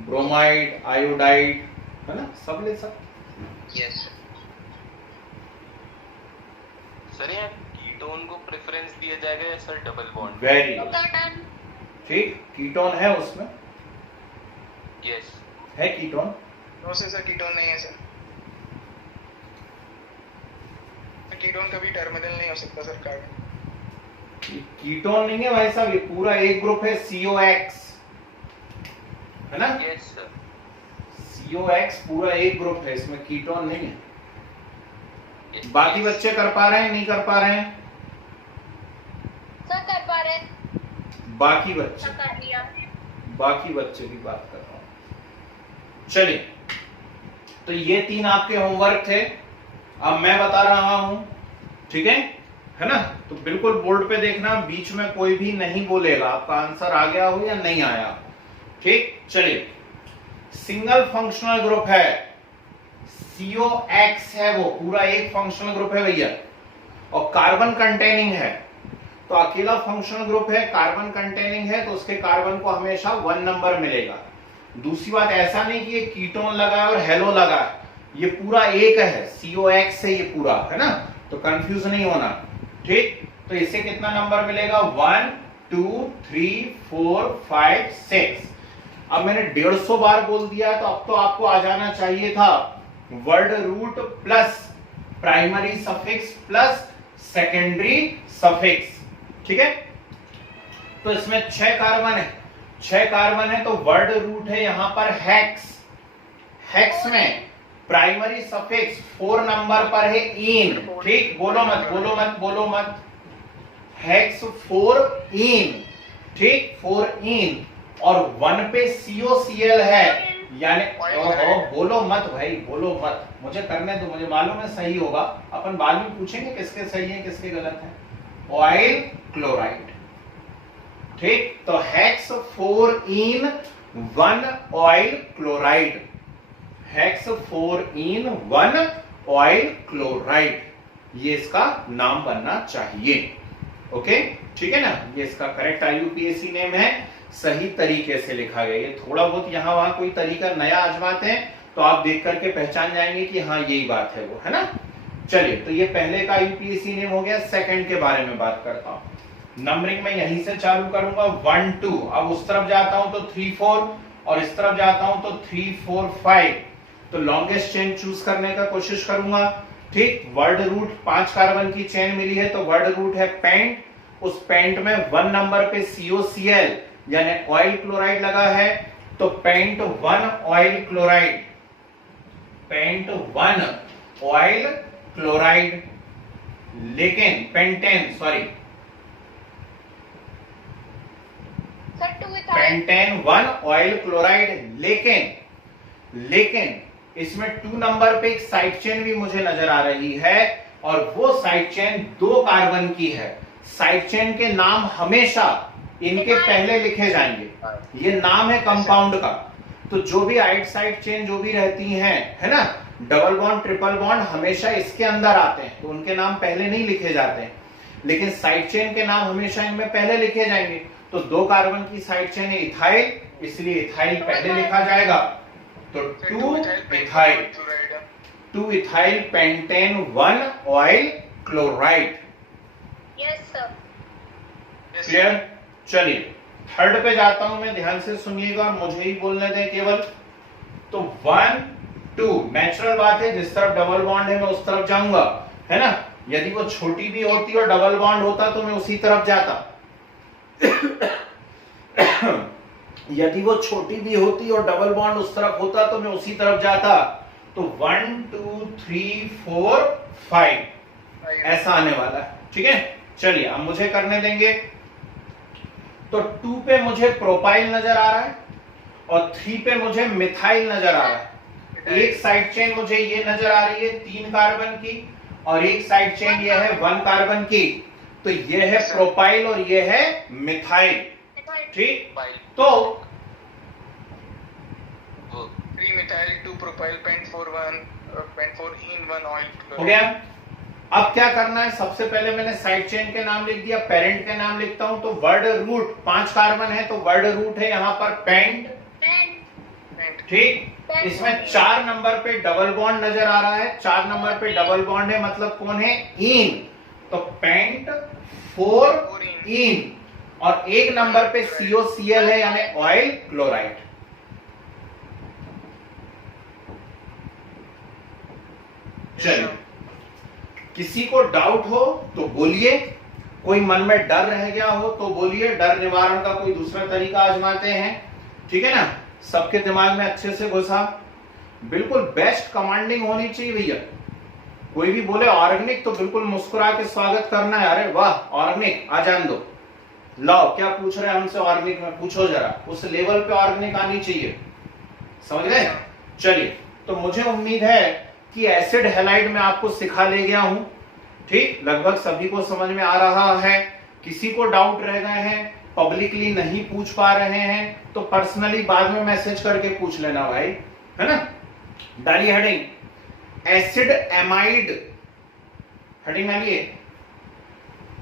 bromide, iodide, है ना, सब ले सब। यस सर यहाँ कीटोन को प्रेफरेंस दिया जाएगा या सर डबल बॉन्ड। वेरी तो डन। ठीक, कीटोन है उसमें, यस है कीटोन। नो सर कीटोन नहीं है सर, कीटोन कभी टर्मिनल नहीं हो सकता सर कार्बन। कीटोन नहीं है भाई साहब, ये पूरा एक ग्रुप है, COX, है ना, यस सर। COX पूरा एक ग्रुप है, इसमें कीटोन नहीं है। बाकी बच्चे कर पा रहे हैं, नहीं कर पा रहे हैं, सर कर पा रहे हैं। बाकी बच्चे सर कर लिया। बाकी बच्चे की बात कर रहा हूं। चलिए, तो ये 3 आपके होमवर्क थे, अब मैं बता रहा हूं, ठीक है ना? तो बिल्कुल बोर्ड पे देखना, बीच में कोई भी नहीं बोलेगा आपका आंसर आ गया हो या नहीं आया, ठीक? चलिए, सिंगल फंक्शनल ग्रुप है, COX है, वो पूरा एक फंक्शनल ग्रुप है भैया, और कार्बन कंटेनिंग है, तो अकेला फंक्शनल ग्रुप है, कार्बन कंटेनिंग है, तो उसके कार्बन को हमेशा 1 नंबर मिलेगा। दूसरी बात, ऐसा नहीं कि ये कीटोन लगा है और हेलो लगा है, ये पूरा एक है, COX है ये पूरा, है ना? तो कंफ्यूज नहीं होना, ठीक? तो इसे कितना नंबर मिलेगा? 1 2 3 4 5 6। अब मैंने 150 बार बोल दिया, तो अब तो आपको आ जाना चाहिए था word root plus primary suffix plus secondary suffix, ठीक है? तो इसमें 6 कार्बन है, 6 कार्बन है, तो वर्ड रूट है यहां पर हेक्स, हेक्स में प्राइमरी सफिक्स 4 नंबर पर है इन, ठीक? बोलो मत, बोलो मत, बोलो मत, हेक्स 4 इन, ठीक? 4 इन, और 1 पे COCl है, यानी बोलो मत भाई, बोलो मत, मुझे करने दो, मुझे मालूम है सही होगा, अपन बाद में पूछेंगे किसके सही है किसके गलत है। ऑयल क्लोराइड, ठीक? तो हेक्स 4 इन 1 ऑयल क्लोराइड, हेक्स 4 इन 1 ऑयल क्लोराइड, ये इसका नाम बनना चाहिए। ओके, ठीक है ना? ये इसका करेक्ट IUPAC नेम है, सही तरीके से लिखा गया। ये थोड़ा बहुत यहाँ वहां कोई तरीका नया आजमाते हैं तो आप देख करके पहचान जाएंगे कि हाँ यही बात है वो, है ना? चलिए, तो ये पहले का IUPAC नेम हो गया। सेकंड के बारे में बात करता हूं। नंबरिंग में यहीं से चालू करूंगा 1 2, अब उस तरफ जाता हूं तो 3 4, और इस तरफ जाता हूं तो 3 4 5। तो लॉन्गेस्ट चेन चूज करने का कोशिश करूंगा, ठीक? वर्ड रूट 5 कार्बन की चेन मिली है, तो वर्ड रूट है पेंट, उस पेंट में 1 नंबर पे COCl यानी ऑयल क्लोराइड लगा है, तो pent 1 oyl chloride, pent 1 oyl chloride, लेकिन pentane, sorry pentane 1 oyl chloride, लेकिन इसमें 2 नंबर पे एक साइड चेन भी मुझे नजर आ रही है, और वो साइड चेन 2 कार्बन की है। साइड चेन के नाम हमेशा इनके पहले लिखे जाएंगे, ये नाम है कंपाउंड का। तो जो भी आइड साइड चेन जो भी रहती हैं, है ना, डबल बॉन्ड ट्रिपल बॉन्ड हमेशा इसके अंदर आते हैं, तो उनके नाम पहले नहीं लिखे जाते हैं, लेकिन साइड चेन के नाम हमेशा इनमें पहले लिखे जाएंगे। तो 2 कार्बन की साइड चेन है इथाइल, इसलिए इथाइल पहले लिखा जाएगा, तो 2 ethyl, 2 ethyl pentane 1 oyl chloride. Yes sir. Clear? चलिए, थर्ड पे जाता हूं मैं, ध्यान से सुनिएगा और मुझे ही बोलने दें केवल। तो 1 2, नेचुरल बात है, जिस तरफ डबल बॉन्ड है मैं उस तरफ जाऊंगा, है ना? यदि वो छोटी भी होती और डबल बॉन्ड होता तो मैं उसी तरफ जाता। यदि वो छोटी भी होती और डबल बॉन्ड उस तरफ होता तो मैं उसी तरफ जाता। तो 1 2 3 4 5 ऐसा आने वाला है, ठीक है? चलिए, अब मुझे करने देंगे। तो 2 पे मुझे प्रोपाइल नजर आ रहा है, और 3 पे मुझे मिथाइल नजर आ रहा है। एक साइड चेन मुझे ये नजर आ रही है 3 कार्बन की, और एक साइड चेन ये है 1 कार्बन की। तो ये है प्रोपाइल और ये है मिथाइल, ठीक? तो 3 मिथाइल 2 प्रोपाइल पेंट 4 इन 1 ऑयल हो गया। अब क्या करना है? सबसे पहले मैंने साइड चेन के नाम लिख दिया, पेरेंट के नाम लिखता हूं। तो वर्ड रूट 5 कार्बन है, तो वर्ड रूट है यहां पर पेंट, ठीक? इसमें 4 नंबर पे डबल बॉन्ड नजर आ रहा है, 4 नंबर पे डबल बॉन्ड है, मतलब कौन है? इन, तो पेंट 4 इन, और 1 नंबर पे COCl है यानी ऑयल क्लोराइड। चलिए, किसी को डाउट हो तो बोलिए, कोई मन में डर रह गया हो तो बोलिए, डर निवारण का कोई दूसरा तरीका आजमाते हैं, ठीक है ना? सबके दिमाग में अच्छे से घुसा, बिल्कुल बेस्ट कमांडिंग होनी चाहिए भैया। कोई भी बोले ऑर्गेनिक तो बिल्कुल मुस्कुरा के स्वागत करना है, अरे वाह ऑर्गेनिक, आ जान दो, लाओ क्या पूछ रहे हैं हमसे ऑर्गेनिक में, पूछो जरा, उस लेवल पे ऑर्गेनिक आनी चाहिए, समझ गए। चलिए, तो मुझे उम्मीद है कि एसिड हैलाइड में आपको सिखा ले गया हूं, ठीक, लगभग सभी को समझ में आ रहा है। किसी को डाउट रह गए हैं, पब्लिकली नहीं पूछ पा रहे हैं, तो पर्सनली बाद में मैसेज करके पूछ लेना भाई, है ना। डालिए हेडिंग एसिड एमाइड, हेडिंग डालिए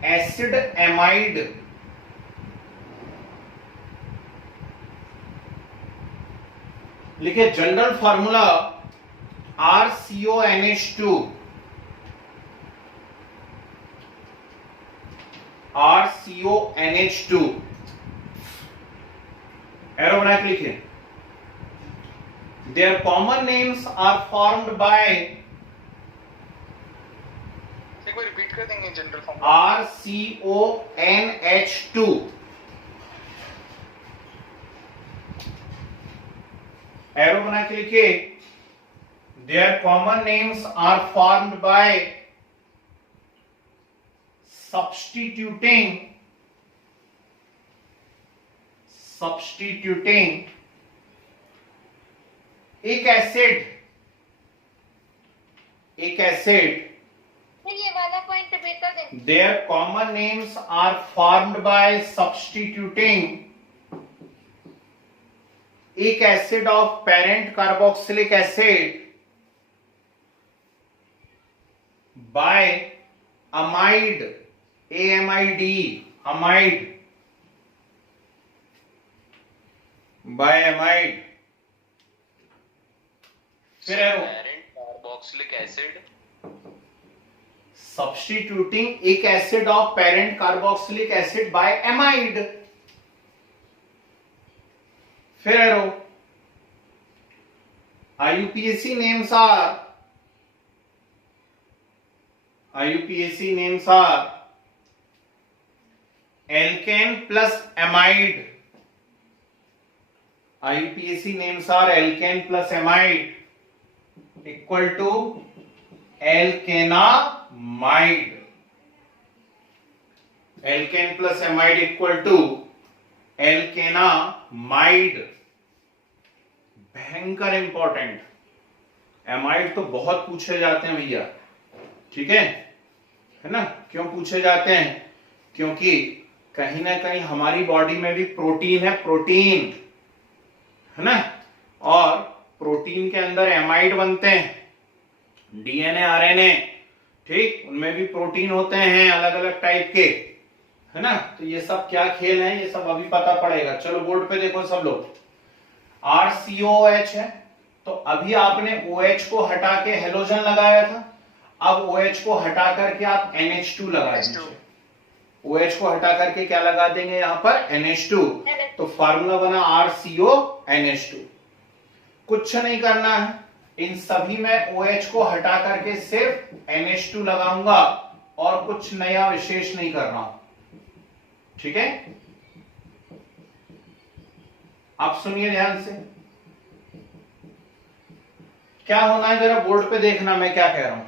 एसिड एमाइड, लिखिए general formula RCONH2, RCONH2, arrow बना के लिखिए। Their common names are formed by, एक बार रिपीट कर देंगे जनरल फॉर्म। RCONH2, एरो बना के लिखिए। Their common names are formed by substituting एक एसिड ये वाला पॉइंट रिपीट कर दें। their common names are formed by substituting एक acid of parent carboxylic acid by amide, AMID, amide, by amide। फिर पेरेंट कार्बोक्सिलिक एसिड सब्स्टिट्यूटिंग एक acid of parent carboxylic acid bye amide. फिर arrow IUPAC names are alkane plus amide, IUPAC names are alkane plus amide equal to alkanamide, alkane plus amide equal to alkanamide। भयंकर important, amide तो बहुत पूछे जाते हैं भैया, ठीक है ना। क्यों पूछे जाते हैं? क्योंकि कहीं ना कहीं हमारी बॉडी में भी प्रोटीन है, प्रोटीन है ना, और प्रोटीन के अंदर एमाइड बनते हैं, DNA RNA, ठीक, उनमें भी प्रोटीन होते हैं अलग अलग टाइप के, है ना। तो ये सब क्या खेल है, ये सब अभी पता पड़ेगा। चलो बोर्ड पे देखो सब लोग, RCOH है, तो अभी आपने OH को हटा के हेलोजन लगाया था, अब OH को हटा करके आप NH2 लगा दीजिए। OH को हटा करके क्या लगा देंगे यहां पर, NH2, तो फार्मूला बना RCONH2। कुछ नहीं करना है, इन सभी में OH को हटा करके सिर्फ NH2 लगाऊंगा और कुछ नया विशेष नहीं कर रहा हूं, ठीक है। आप सुनिए ध्यान से, क्या होना है जरा बोर्ड पे देखना मैं क्या कह रहा हूं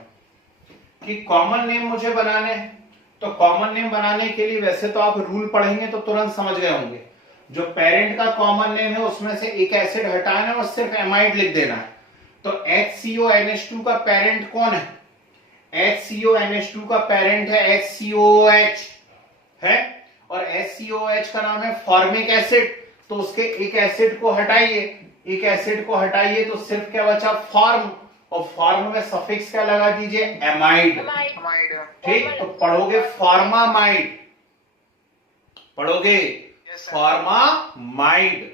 कि कॉमन नेम मुझे बनाने हैं। तो कॉमन नेम बनाने के लिए वैसे तो आप रूल पढ़ेंगे तो तुरंत समझ गए होंगे, जो पेरेंट का कॉमन नेम है उसमें से एक एसिड हटाना है और सिर्फ एमाइड लिख देना है। तो HCONH2 का पेरेंट कौन है? HCONH2 का पेरेंट है HCOOH है, और HCOOH का नाम है फॉर्मिक एसिड। तो उसके एक एसिड को हटाइए, एक एसिड को हटाइए तो सिर्फ क्या बचा, फॉर्म, और फॉर्म में सफिक्स क्या लगा दीजिए, एमाइड, ठीक। तो पढ़ोगे फॉर्मामाइड, पढ़ोगे फॉर्मामाइड,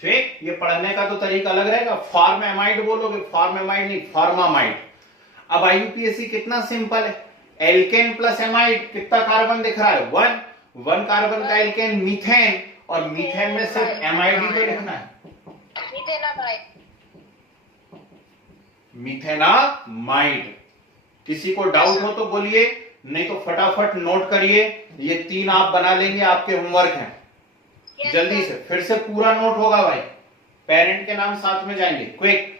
ठीक। ये पढ़ने का तो तरीका अलग रहेगा, फॉर्म एमाइड बोलोगे, फॉर्म एमाइड नहीं, फॉर्मामाइड। अब IUPAC कितना सिंपल है, एल्केन प्लस एमाइड, कितना कार्बन दिख रहा है, 1 कार्बन का एल्केन मीथेन, और मीथेन में सिर्फ एमाइड ही तो लिखना है, मीथेनामाइड। किसी को डाउट हो तो बोलिए, नहीं तो फटाफट नोट करिए, ये 3 आप बना लेंगे, आपके होमवर्क हैं। जल्दी से फिर से पूरा नोट होगा भाई, पेरेंट के नाम साथ में जाएंगे, क्विक।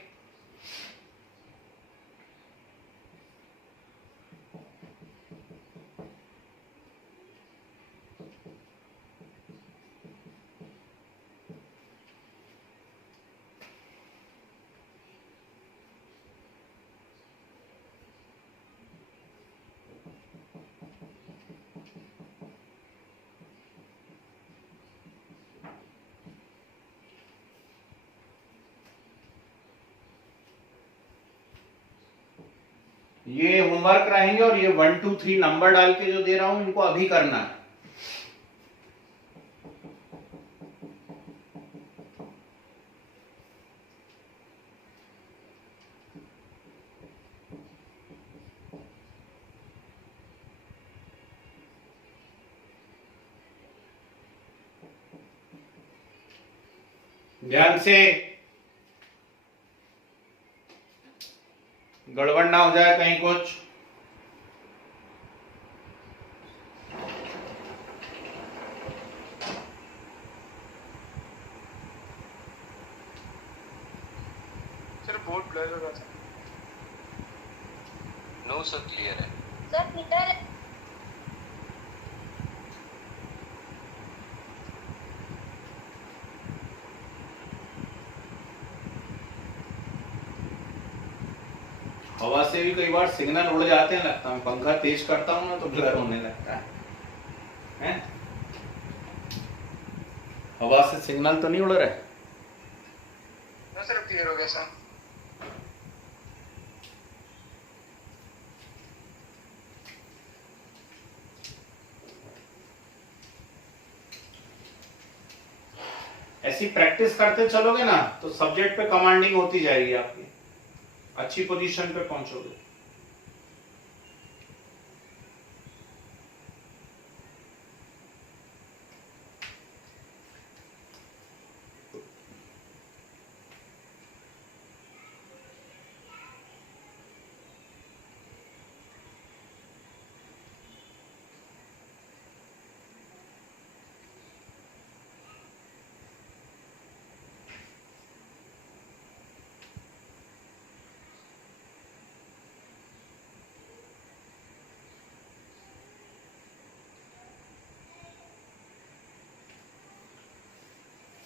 ये होमवर्क रहेंगे और ये 1 2 3 नंबर डाल के जो दे रहा हूं इनको अभी करना है। ध्यान से, गड़बड़ ना हो जाए कहीं कुछ। सर बोर्ड ब्लर हो रहा था। नो सर, क्लियर है। सर क्लियर है। हवा से भी कई बार सिग्नल उड़ जाते हैं, लगता है पंखा तेज करता हूं ना तो ब्लर होने लगता है? हवा से सिग्नल तो नहीं उड़ रहा है? नो सर, क्लियर हो गया सर। ऐसी प्रैक्टिस करते चलोगे ना तो सब्जेक्ट पे कमांडिंग होती जाएगी आपकी, अच्छी पोजीशन पे पहुंचोगे।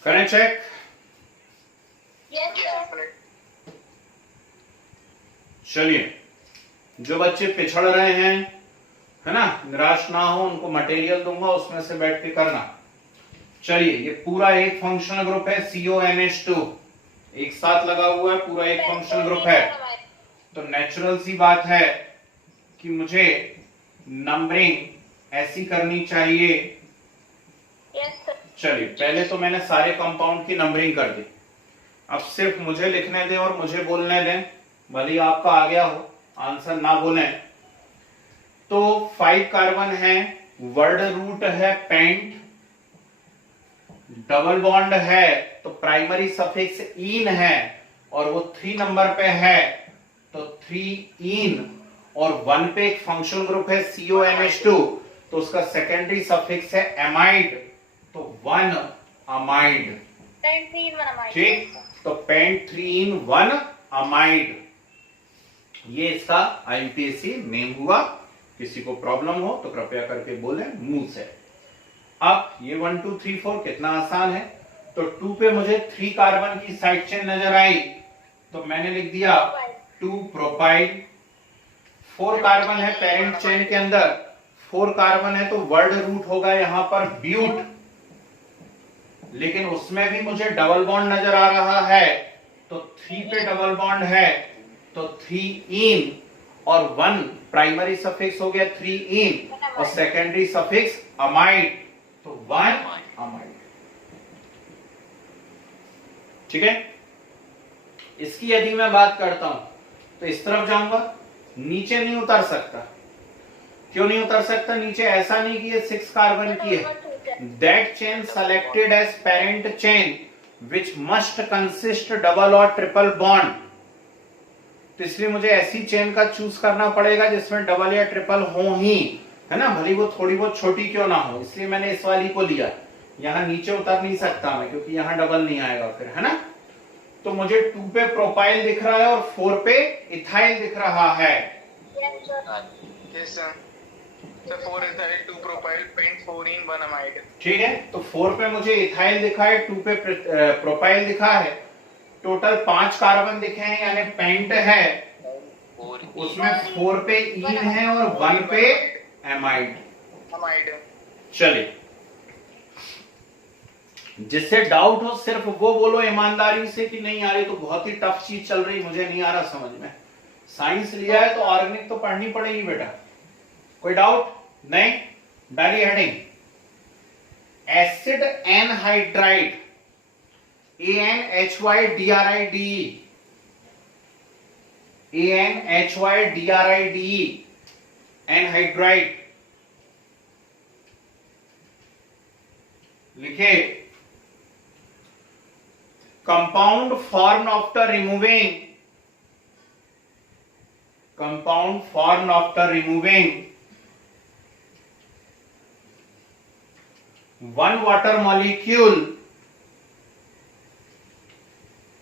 करें चेक? Yes sir. चलिए, जो बच्चे पिछड़ रहे हैं, है ना, निराश ना हो, उनको मटेरियल दूंगा उसमें से बैठ के करना। चलिए, ये पूरा एक फंक्शनल ग्रुप है CONH2, एक साथ लगा हुआ है, पूरा एक फंक्शनल ग्रुप है। तो नेचुरल सी बात है कि मुझे नंबरिंग ऐसी करनी चाहिए। Yes sir. चलिए, पहले तो मैंने सारे कंपाउंड की नंबरिंग कर दी, अब सिर्फ मुझे लिखने दें और मुझे बोलने दें, भले आपका आ गया हो, आंसर ना बोलें। तो 5 कार्बन है, वर्ड रूट है पेंट, डबल बॉन्ड है तो प्राइमरी सफिक्स इन है और वो 3 नंबर पे है तो 3 इन, और 1 पे एक फंक्शनल ग्रुप है CONH2 तो उसका सेकेंडरी सफिक्स है एमाइड, तो 1 अमाइड। Paint 3 1 amide. ठीक, तो पेंट 3 in 1 अमाइड, ये इसका IUPAC नेम हुआ। किसी को प्रॉब्लम हो तो कृपया करके बोलें मुंह से। अब ये 1 2 3 4 कितना आसान है। तो 2 पे मुझे 3 कार्बन की साइड चेन नजर आई तो मैंने लिख दिया 2 प्रोपाइल। 4 कार्बन है पेरेंट चेन के अंदर, 4 कार्बन है तो वर्ड रूट होगा यहां पर ब्यूट, लेकिन उसमें भी मुझे डबल बॉन्ड नजर आ रहा है तो 3 पे डबल बॉन्ड है तो 3 इन, और 1 प्राइमरी सफिक्स हो गया 3 इन और सेकेंडरी सफिक्स अमाइड, तो 1 अमाइड। ठीक है, इसकी यदि मैं बात करता हूं तो इस तरफ जाऊंगा, नीचे नहीं उतर सकता। क्यों नहीं उतर सकता नीचे? ऐसा नहीं कि ये 6 कार्बन की है। That chain selected as parent chain which must consist double or triple bond, तो इसलिए मुझे ऐसी चेन का चूज करना पड़ेगा जिसमें डबल या ट्रिपल हो ही, है ना, भले वो थोड़ी बहुत छोटी क्यों ना हो। इसलिए मैंने इस वाली को लिया। यहाँ नीचे उतर नहीं सकता मैं क्योंकि यहाँ डबल नहीं आएगा फिर, है ना। तो मुझे 2 पे प्रोपाइल दिख रहा है और 4 पे इथाइल दिख रहा है। Yes sir. Sir 4 ethyl 2 propyl pent 4 in 1 amide. ठीक है, तो 4 पे मुझे इथाइल दिखा है, 2 पे प्रोपाइल दिखा है, टोटल 5 कार्बन दिखे हैं यानी पेंट है, उसमें 4 पे इन है और 1 पे एमाइड। चलिए, जिससे डाउट हो सिर्फ वो बोलो ईमानदारी से कि नहीं आ रही, तो बहुत ही टफ चीज चल रही, मुझे नहीं आ रहा समझ में। साइंस लिया है तो ऑर्गेनिक तो पढ़नी पड़ेगी बेटा। कोई डाउट नहीं? डाली heading acid anhydride, ANHYDRIDE, ANHYDRIDE, anhydride लिखे। Compound form after removing, compound formed after removing one water molecule,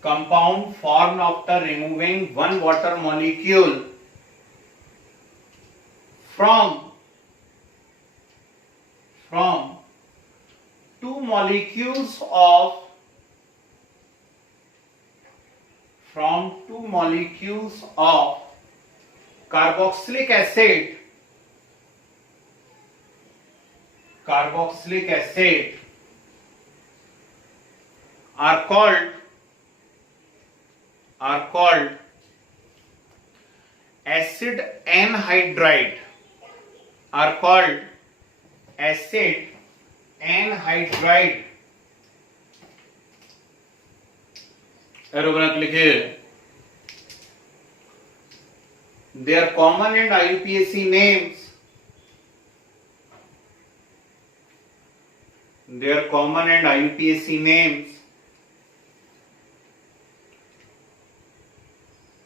compound formed after removing one water molecule from two molecules of carboxylic acid are called acid anhydride, arrow बना के लिखिए। They are common and IUPAC names.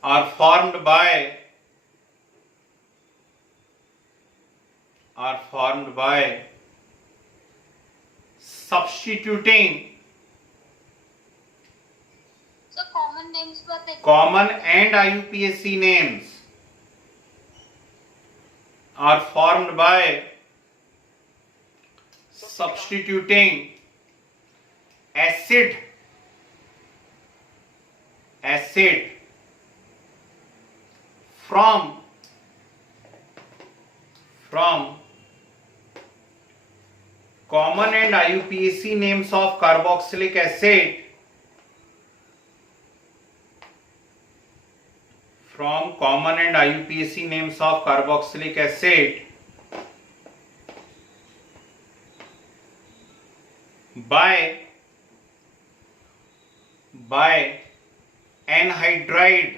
Are formed by substituting So common names बताइए। common and IUPAC names are formed by substituting acid from common and IUPAC names of carboxylic acid by anhydride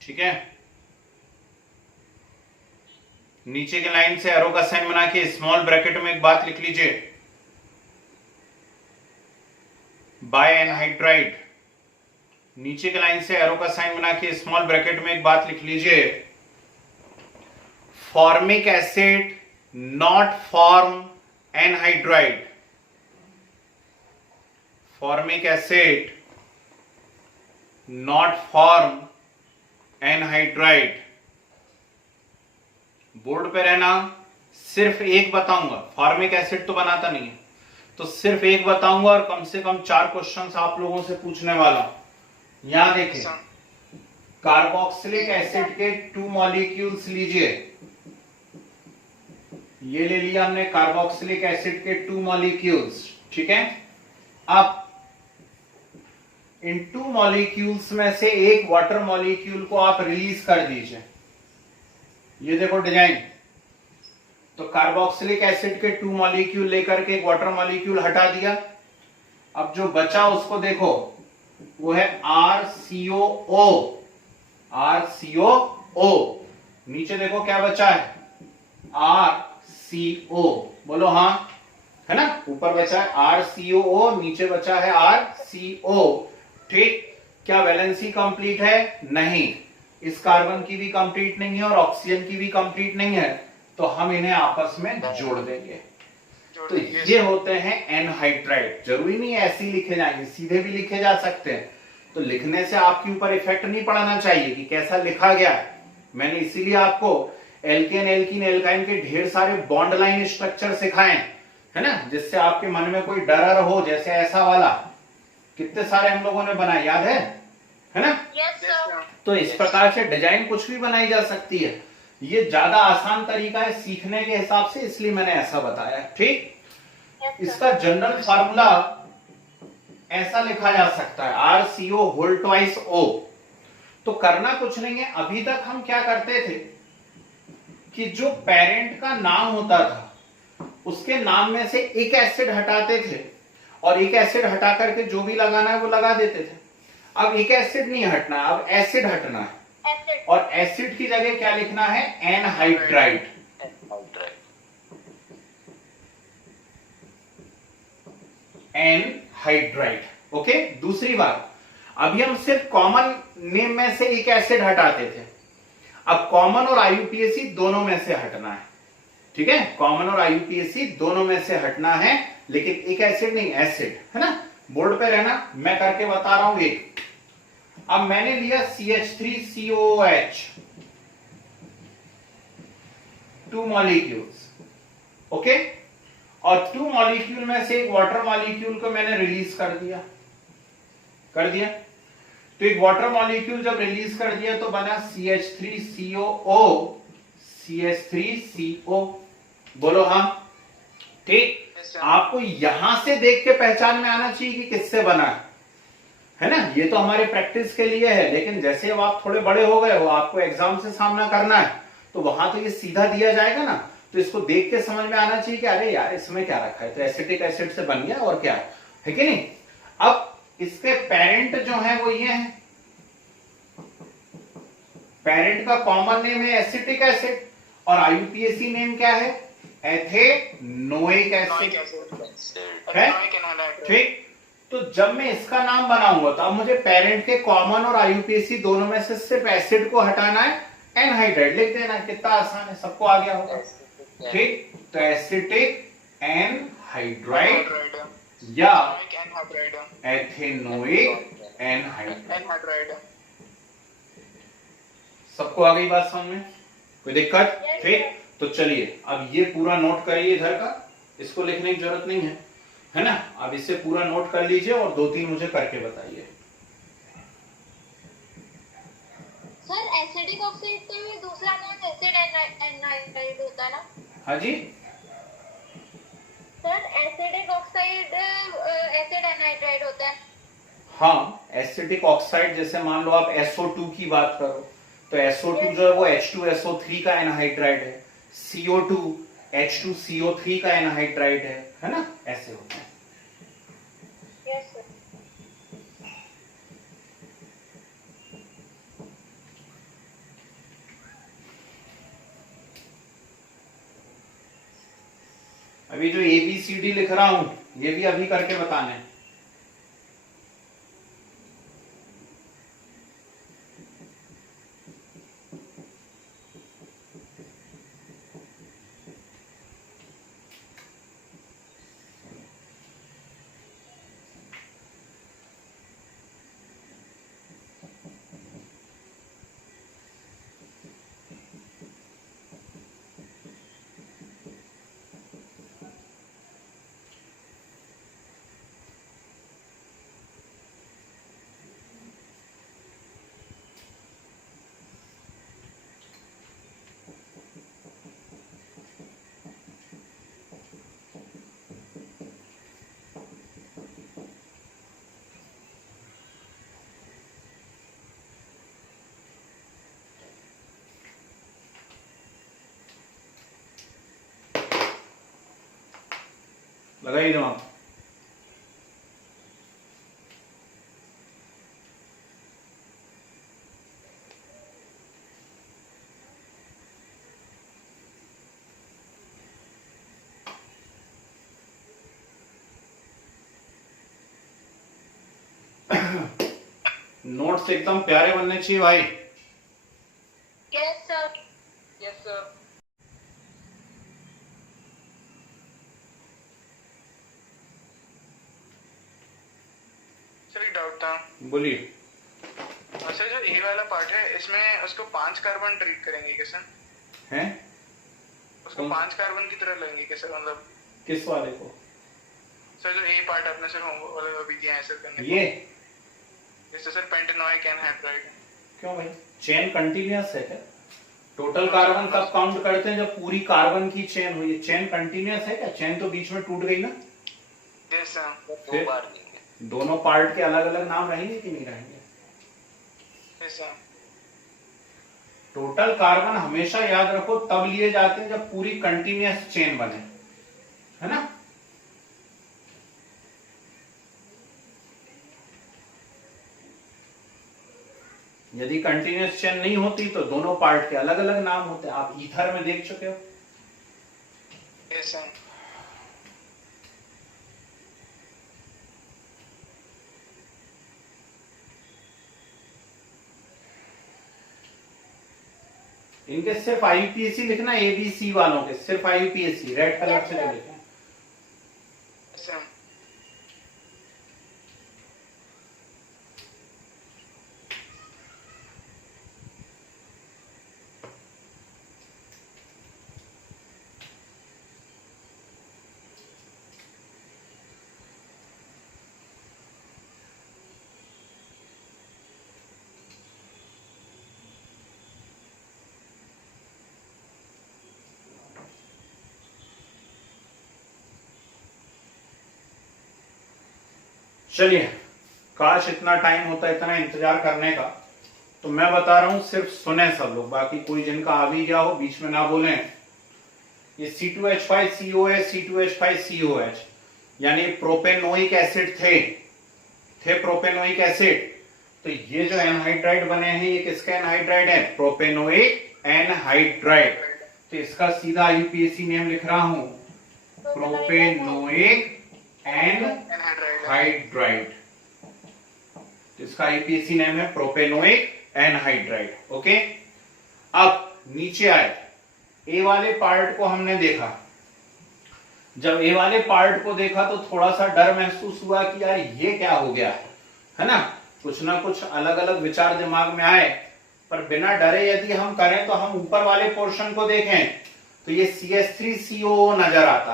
ठीक है। नीचे के line से arrow का sign बना के small bracket में एक बात लिख लीजिए, बाय एनहाइड्राइड। नीचे के लाइन से एरो का साइन बना के स्मॉल ब्रैकेट में एक बात लिख लीजिए, formic acid not form anhydride, formic acid not form anhydride. Board पे रहना, सिर्फ एक बताऊंगा, फॉर्मिक एसिड तो बनाता नहीं है तो सिर्फ एक बताऊंगा और कम से कम 4 क्वेश्चंस आप लोगों से पूछने वाला। यहां देखिए, कार्बोक्सिलिक एसिड के 2 मॉलिक्यूल्स लीजिए, ये ले लिया हमने कार्बोक्सिलिक एसिड के 2 मॉलिक्यूल्स, ठीक है। अब इन 2 मॉलिक्यूल्स में से एक वाटर मॉलिक्यूल को आप रिलीज कर दीजिए। ये देखो डिजाइन, तो कार्बोक्सिलिक एसिड के 2 मॉलिक्यूल लेकर के एक वाटर मॉलिक्यूल हटा दिया। अब जो बचा उसको देखो, वो है RCOO। नीचे देखो क्या बचा है, RCO, बोलो हाँ, है ना। ऊपर बचा है RCOO, नीचे बचा है RCO, ठीक। क्या वैलेंसी कंप्लीट है? नहीं, इस कार्बन की भी कंप्लीट नहीं है और ऑक्सीजन की भी कंप्लीट नहीं है, तो हम इन्हें आपस में जोड़ देंगे। तो ये होते हैं एनहाइड्राइड। जरूरी नहीं है ऐसे ही लिखे जाएंगे, सीधे भी लिखे जा सकते हैं। तो लिखने से आपके ऊपर इफेक्ट नहीं पड़ना चाहिए कि कैसा लिखा गया है। मैंने इसीलिए आपको एल्केन, एल्कीन, एल्काइन के ढेर सारे बॉन्ड लाइन स्ट्रक्चर सिखाए, है ना, जिससे आपके मन में कोई डर हो। जैसे ऐसा वाला कितने सारे हम लोगों ने बनाए, याद है ना। Yes, sir. तो इस प्रकार से डिजाइन कुछ भी बनाई जा सकती है। ये ज्यादा आसान तरीका है सीखने के हिसाब से, इसलिए मैंने ऐसा बताया। ठीक, Yes, sir. इसका जनरल फार्मूला ऐसा लिखा जा सकता है RCO होल ट्वाइस O। तो करना कुछ नहीं है, अभी तक हम क्या करते थे कि जो पेरेंट का नाम होता था उसके नाम में से एक एसिड हटाते थे और एक एसिड हटा करके जो भी लगाना है वो लगा देते थे। अब एक एसिड नहीं हटना है, अब एसिड हटना है, Acid. और एसिड की जगह क्या लिखना है, एनहाइड्राइड। एनहाइड्राइड। ओके, दूसरी बात, अभी हम सिर्फ कॉमन नेम में से एक एसिड हटाते थे, अब कॉमन और आईयूपीएसी दोनों में से हटना है। ठीक है, कॉमन और आईयूपीएसी दोनों में से हटना है, लेकिन एक एसिड नहीं, एसिड है ना। बोर्ड पे रहना, मैं करके बता रहा हूं एक। अब मैंने लिया CH3COOH 2 मॉलिक्यूल्स। ओके, और 2 मॉलिक्यूल में से एक वाटर मॉलिक्यूल को मैंने रिलीज कर दिया। तो एक वाटर मॉलिक्यूल जब रिलीज कर दिया तो बना CH3CO। बोलो हाँ। ठीक, Yes, sir. आपको यहां से देख के पहचान में आना चाहिए कि किससे बना है ना। ये तो हमारे प्रैक्टिस के लिए है, लेकिन जैसे अब आप थोड़े बड़े हो गए हो, आपको एग्जाम से सामना करना है, तो वहां तो ये सीधा दिया जाएगा ना, तो इसको देख के समझ में आना चाहिए कि अरे यार इसमें क्या रखा है, तो एसिटिक एसिड से बन गया और क्या है कि नहीं। अब इसके पेरेंट जो है वो ये है, पेरेंट का कॉमन नेम है एसिटिक एसिड और आईयूपीएसी नेम क्या है, एथेनोइक एसिड है। ठीक, तो जब मैं इसका नाम बनाऊंगा तो अब मुझे पेरेंट के कॉमन और आईयूपीएसी दोनों में से सिर्फ एसिड को हटाना है, एनहाइड्राइड लिख देना है। कितना आसान है, सबको आ गया होगा। ठीक, तो एसिटिक एनहाइड्राइड या एथेनोइक एनहाइड्राइड। सबको आ गई बात समझ में, कोई दिक्कत? ठीक, तो चलिए अब ये पूरा नोट करिए इधर का, इसको लिखने की जरूरत नहीं है ना। अब इसे पूरा नोट कर लीजिए और 2-3 मुझे करके बताइए। सर एसिडिक ऑक्साइड का भी दूसरा नाम एसिड एनाहाइड्राइड होता है ना? हाँ जी, सर एसिडिक ऑक्साइड एसिड एनाहाइड्राइड होता है। हाँ, एसिडिक ऑक्साइड जैसे मान लो आप SO2 की बात करो, तो SO2 जो है वो H2SO3 का एनहाइड्राइड है, CO2 H2CO3 का एनहाइड्राइड है ना, ऐसे होता है। Yes sir. अभी जो ABCD लिख रहा हूं ये भी अभी करके बताने हैं। लगाइए दिमाग। नोट्स एकदम प्यारे बनने चाहिए भाई। Yes sir. Yes sir. Sir एक डाउट था। बोलिए। सर जो ए वाला पार्ट है इसमें उसको 5 कार्बन ट्रीट करेंगे क्या सर? हैं? उसको 5 कार्बन की तरह लेंगे क्या सर? मतलब किस वाले को? सर जो ए पार्ट आपने सर होमवर्क अभी दिया है सर करने ये जैसे सर पेंटेनोइक एनहाइड्राइड। क्यों भाई, चेन कंटिन्यूअस है क्या? टोटल कार्बन तब काउंट करते हैं जब पूरी कार्बन की चेन हुई। चेन कंटिन्यूअस है क्या? चेन तो बीच में टूट गई ना। Yes sir. दो बार देंगे। दोनों पार्ट के अलग अलग नाम रहेंगे कि नहीं रहेंगे? Yes sir. टोटल कार्बन हमेशा याद रखो तब लिए जाते हैं जब पूरी कंटिन्यूअस चेन बने, है ना। यदि कंटिन्यूअस चेन नहीं होती तो दोनों पार्ट के अलग अलग नाम होते। आप ईथर में देख चुके हो। Yes sir. इनके सिर्फ आईयूपीएसी लिखना, एबीसी वालों के सिर्फ आईयूपीएसी रेड कलर से जो लिखें। Yes sir. चलिए, काश इतना टाइम होता इतना इंतजार करने का। तो मैं बता रहा हूं, सिर्फ सुने सब लोग, बाकी कोई जिनका आ भी गया हो बीच में ना बोले। ये C2H5COH C2H5COH यानी प्रोपेनोइक एसिड थे प्रोपेनोइक एसिड। तो ये जो एनहाइड्राइड बने हैं ये किसका एनहाइड्राइड है? Propanoic anhydride. तो इसका सीधा आईयूपीएसी नेम लिख रहा हूं, प्रोपेनोइक एनहाइड्राइड। इसका आईयूपीएसी नेम है प्रोपेनोइक एनहाइड्राइड। ओके, अब नीचे आए, ए वाले पार्ट को हमने देखा। जब ए वाले पार्ट को देखा तो थोड़ा सा डर महसूस हुआ कि यार ये क्या हो गया है ना। कुछ ना कुछ अलग अलग विचार दिमाग में आए, पर बिना डरे यदि हम करें तो हम ऊपर वाले पोर्शन को देखें तो ये CH3COO नजर आता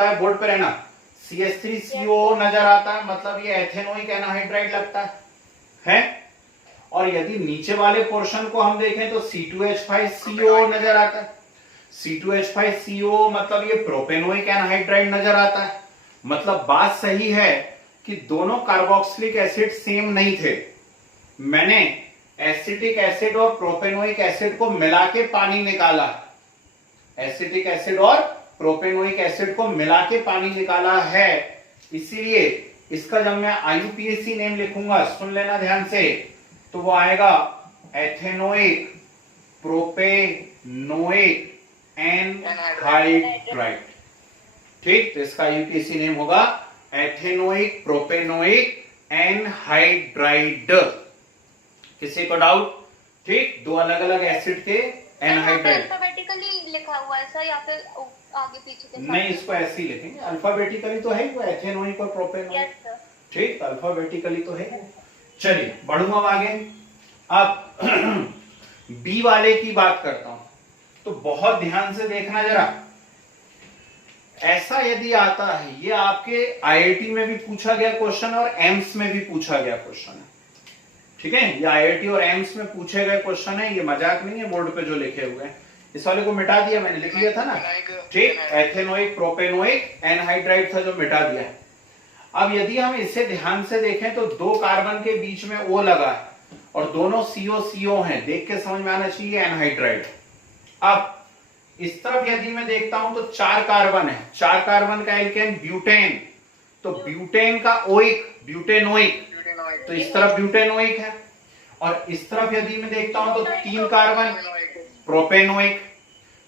है बोर्ड पे रहना। CH3COO नजर आता है, मतलब ये एथेनोइक एनहाइड्राइड लगता है। और यदि नीचे वाले पोर्शन को हम देखें तो C2H5COO नजर आता है। C2H5COO मतलब ये प्रोपेनोइक एनहाइड्राइड नजर आता है। मतलब बात सही है कि दोनों कार्बोक्सिलिक एसिड सेम नहीं थे। मैंने एसिटिक एसिड और प्रोपेनोइक एसिड को मिला के पानी निकाला। एसिटिक एसिड और प्रोपेनोइक एसिड को मिला के पानी निकाला है। इसीलिए इसका जब मैं आईयूपीएसी नेम लिखूंगा, सुन लेना ध्यान से, तो वो आएगा एथेनोइक प्रोपेनोइक एनहाइड्राइड। ठीक, तो इसका आईयूपीएसी नेम होगा एथेनोइक प्रोपेनोइक एनहाइड्राइड। किसी को डाउट? ठीक, दो अलग अलग एसिड के एनहाइड्राइड। अल्फाबेटिकली लिखा हुआ है सर, या फिर आगे पीछे के साथ? नहीं, इसको ऐसे ही लिखेंगे। अल्फाबेटिकली तो है ही वो, एथेनोइक और प्रोपेनोइक। Yes sir. ठीक, अल्फाबेटिकली तो है। चलिए बढ़ूंगा आगे। अब बी वाले की बात करता हूं, तो बहुत ध्यान से देखना जरा। ऐसा यदि आता है, ये आपके आईआईटी में भी पूछा गया क्वेश्चन और एम्स में भी पूछा गया क्वेश्चन है। ठीक है, ये आईआईटी और एम्स में पूछे गए क्वेश्चन है, ये मजाक नहीं है बोर्ड पे जो लिखे हुए हैं। इस वाले को मिटा दिया मैंने, लिख लिया था ना। ठीक, एथेनोइक प्रोपेनोइक एनहाइड्राइड था जो मिटा दिया है। अब यदि हम इसे ध्यान से देखें तो दो कार्बन के बीच में O लगा है और दोनों CO हैं, देख के समझ में आना चाहिए एनहाइड्राइड। अब इस तरफ यदि मैं देखता हूं तो 4 कार्बन है, 4 कार्बन का एल्केन ब्यूटेन, तो ब्यूटेन का ओइक ब्यूटेनोइक, तो इस तरफ ब्यूटेनोइक है। और इस तरफ यदि मैं देखता हूं तो 3 कार्बन प्रोपेनोइक,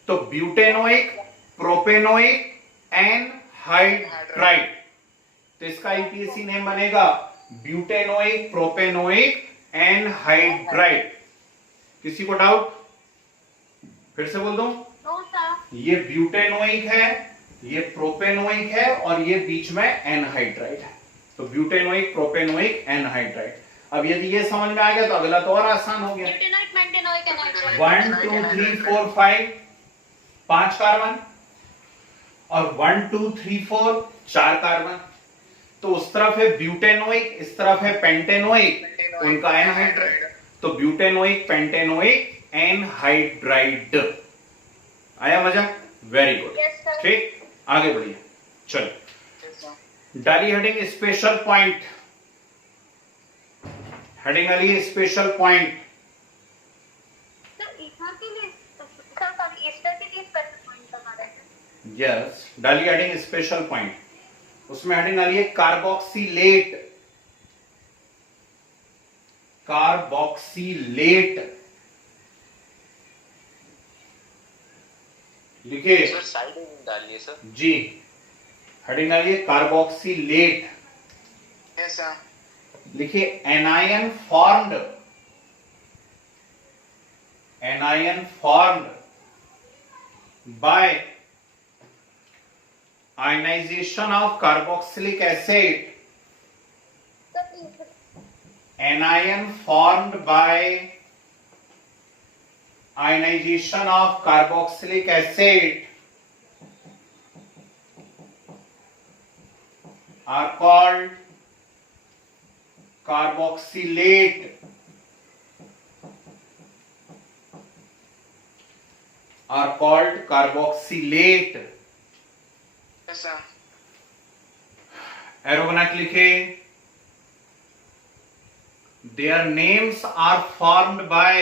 तो ब्यूटेनोइक प्रोपेनोइक एनहाइड्राइड। तो इसका आईयूपीएसी नेम बनेगा ब्यूटेनोइक प्रोपेनोइक एनहाइड्राइड। किसी को डाउट? फिर से बोल दूं, ये ब्यूटेनोइक है, ये प्रोपेनोइक है और ये बीच में एनहाइड्राइड है। तो ब्यूटेनोइक प्रोपेनोइक एनहाइड्राइड। अब यदि ये समझ में आ गया तो अगला तो और आसान हो गया। 1 2 3 4 5 5 कार्बन और 1 2 3 4 4 कार्बन। तो उस तरफ है ब्यूटेनोइक, इस तरफ है पेंटेनोइक, उनका एनहाइड्राइड। तो ब्यूटेनोइक पेंटेनोइक एनहाइड्राइड। आया मजा? Very good. Yes, sir. ठीक, आगे बढ़िए। चलो, Yes, sir. डाली हेडिंग स्पेशल पॉइंट। हेडिंग वाली स्पेशल पॉइंट। सर ईथर के लिए सर सॉरी ईस्टर के लिए स्पेशल पॉइंट बना रहे हैं। यस, डाली हेडिंग स्पेशल पॉइंट। उसमें हेडिंग डाली है कार्बोक्सिलेट। कार्बोक्सिलेट लिखिए सर साइड में डालिए सर। जी। हेडिंग डालिए कार्बोक्सिलेट। Yes, sir. लिखिए anion formed. Anion formed by ionization of carboxylic acid. Sir Anion formed by ionization of carboxylic acid are called carboxylate. Are called carboxylate. Yes, sir. एरोगोनट लिखे their names are formed by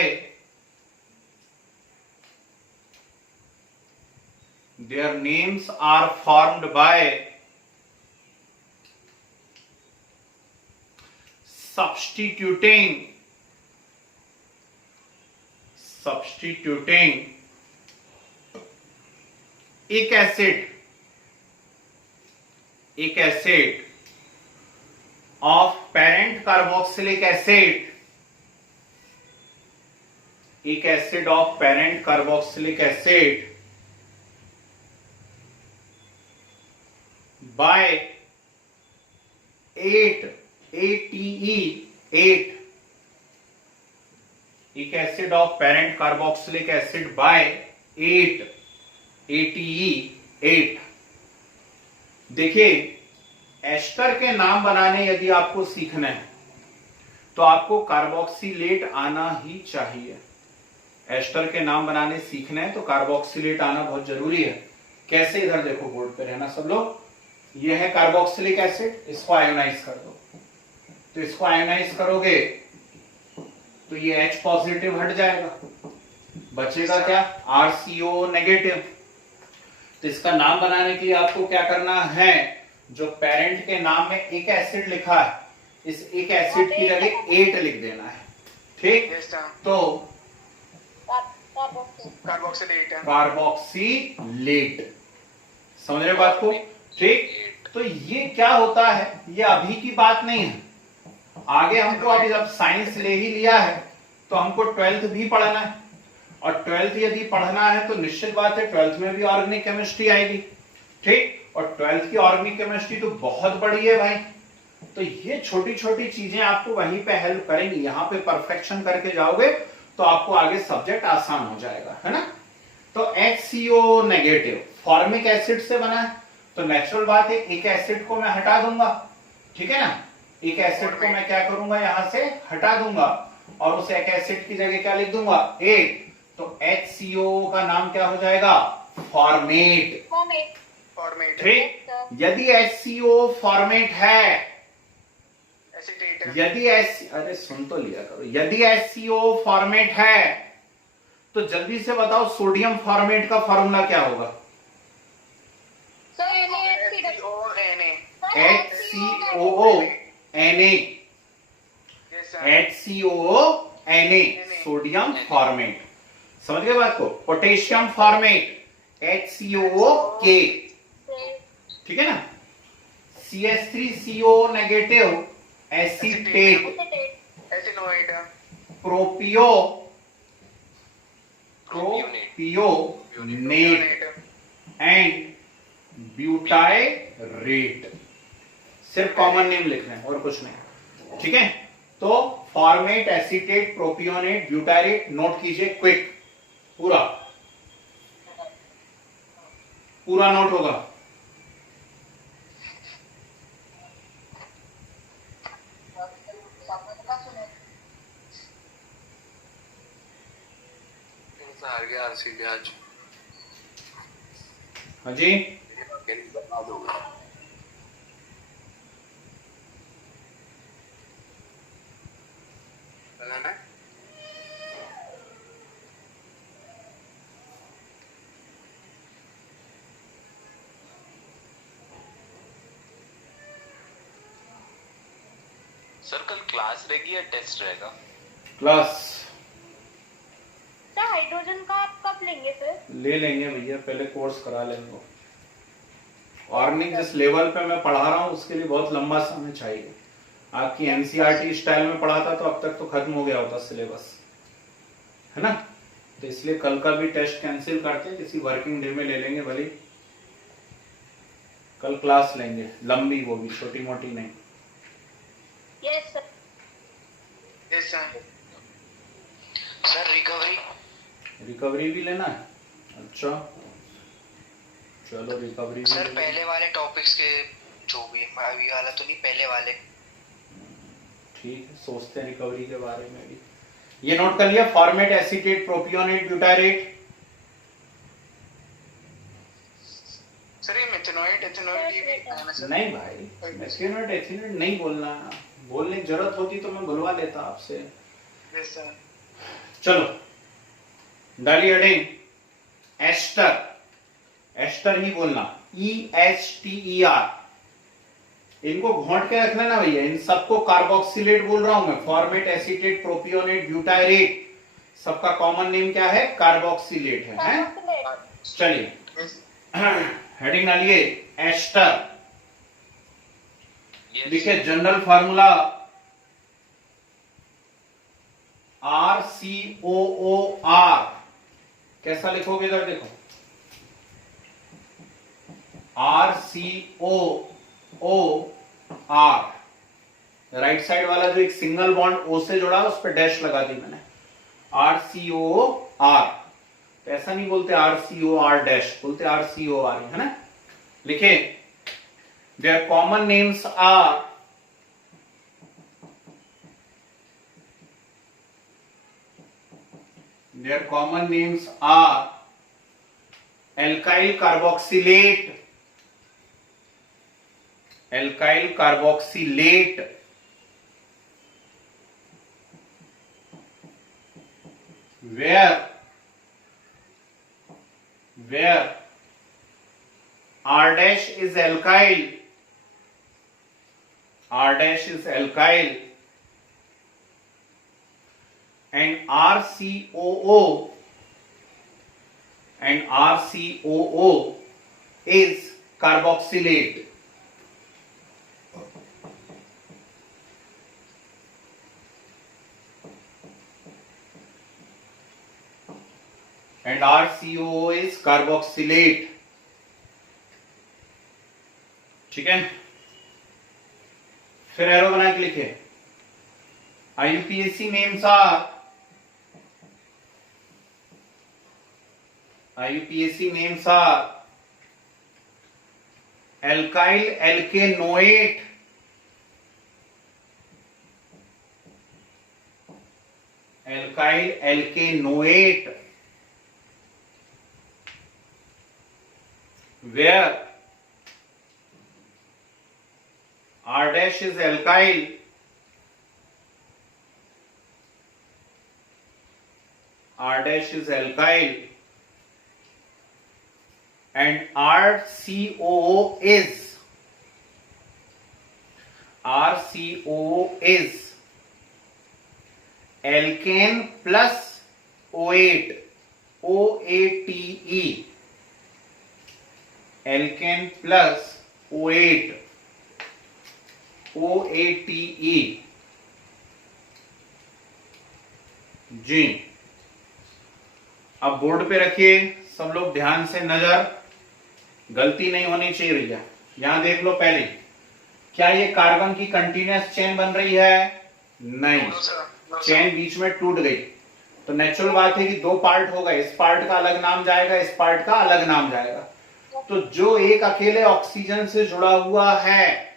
substituting एक acid of parent carboxylic acid, एक acid of parent carboxylic acid bye 8 एक acid of parent carboxylic acid bye 8 ATE। देखिए, ester के नाम बनाने यदि आपको सीखना है तो आपको कार्बोक्सिलेट आना ही चाहिए। एस्टर के नाम बनाने सीखना है तो कार्बोक्सिलेट आना बहुत जरूरी है। कैसे? इधर देखो, बोर्ड पे रहना सब लोग। यह है कार्बोक्सिलिक एसिड, इसको आयोनाइज कर दो। तो इसको आयोनाइज करोगे तो ये H पॉजिटिव हट जाएगा, बचेगा क्या? RCO negative. तो इसका नाम बनाने के लिए आपको क्या करना है? जो पेरेंट के नाम में एक एसिड लिखा है, इस एक एसिड की जगह 8 लिख देना है। ठीक? Yes, sir. तो Carboxylate. कार्बोक्सिलेट। समझ रहे बात को? ठीक। तो ये क्या होता है, ये अभी की बात नहीं है, आगे हमको अभी जब साइंस ले ही लिया है तो हमको 12th भी पढ़ना है, और 12th यदि पढ़ना है तो निश्चित बात है 12th में भी ऑर्गेनिक केमिस्ट्री आएगी। ठीक, और 12th की ऑर्गेनिक केमिस्ट्री तो बहुत बड़ी है भाई। तो ये छोटी छोटी चीजें आपको वहीं पे हेल्प करेंगी। यहाँ पे परफेक्शन करके जाओगे तो आपको आगे सब्जेक्ट आसान हो जाएगा, है ना। तो HCO नेगेटिव फॉर्मिक एसिड से बना है, तो नेचुरल बात है एक एसिड को मैं हटा दूंगा, ठीक है ना। एक एसिड को मैं क्या करूंगा, यहां से हटा दूंगा और उस एक एसिड की जगह क्या लिख दूंगा, 8। तो HCO का नाम क्या हो जाएगा, फॉर्मेट। ठीक, यदि HCO फॉर्मेट है, यदि अरे सुन तो लिया करो, यदि HCO फॉर्मेट है तो जल्दी से बताओ सोडियम फॉर्मेट का फॉर्मूला क्या होगा। HCOONA sodium format. समझ गए बात को। पोटेशियम फॉर्मेट HCOOK, ठीक है ना। CH3CO negative acetate, propionate and butyrate. सिर्फ कॉमन नेम लिखना है और कुछ नहीं, ठीक है। तो format, acetate, propionate, butyrate note कीजिए क्विक, पूरा नोट होगा। यार सीधे आज। हाँ जी, बता दूंगा। है ना? सर कल क्लास रहेगी या टेस्ट रहेगा? क्लास सर हाइड्रोजन का आप कब लेंगे सर? ले लेंगे भैया, पहले कोर्स करा लेंगे। ऑर्गेनिक जिस लेवल पे मैं पढ़ा रहा हूँ उसके लिए बहुत लंबा समय चाहिए। आपकी एनसीईआरटी स्टाइल में पढ़ाता तो अब तक तो खत्म हो गया होता सिलेबस, है ना। तो इसलिए कल का भी टेस्ट कैंसिल करके किसी वर्किंग डे में ले लेंगे भले। कल क्लास लेंगे लंबी, वो भी छोटी मोटी नहीं। Yes sir. Yes sir. Sir recovery भी लेना है? अच्छा चलो रिकवरी भी सर ले पहले वाले टॉपिक्स के जो भी अभी वाला तो नहीं, पहले वाले। ठीक है, सोचते हैं रिकवरी के बारे में भी। ये नोट कर लिया, format, acetate, propionate, butyrate. Sir ये मेथनॉइड एथेनॉइड ये भी है ना सर? नहीं भाई, मेथनॉइड एथेनॉइड नहीं बोलना। बोलने की जरूरत होती तो मैं बुलवा लेता आपसे। Yes sir. चलो डालिए हेडिंग एस्टर। एस्टर ही बोलना, EHTER। इनको घोंट के रख लेना भैया, इन सबको कार्बोक्सिलेट बोल रहा हूं मैं। फॉर्मेट, एसीटेट, प्रोपियोनेट, ब्यूटायरेट, सबका कॉमन नेम क्या है? कार्बोक्सिलेट है? चलिए हेडिंग डालिए एस्टर। देखिए जनरल फार्मूला RCOOR। कैसा लिखोगे इधर देखो, RCOOR। राइट साइड वाला जो एक सिंगल बॉन्ड O से जुड़ा है उस पर डैश लगा दी मैंने, RCOOR। तो ऐसा नहीं बोलते RCOR डैश, बोलते RCOR, है ना। लिखे their common names are alkyl carboxylate, where R dash is alkyl, and RCOO is carboxylate. And RCOO is carboxylate. ठीक है, फिर एरो बना के लिखे IUPAC names are alkyl alkanoate, where R dash is alkyl, and RCOO is alkane plus OATE, OATE, alkane plus OATE, OATE। जी अब board पे रखिए सब लोग ध्यान से नजर, गलती नहीं होनी चाहिए भैया। यहां देख लो पहले, क्या ये कार्बन की कंटीन्यूअस चेन बन रही है? नहीं, चेन बीच में टूट गई। तो नेचुरल बात है कि दो पार्ट होगा, इस पार्ट का अलग नाम जाएगा, इस पार्ट का अलग नाम जाएगा। तो जो एक अकेले ऑक्सीजन से जुड़ा हुआ है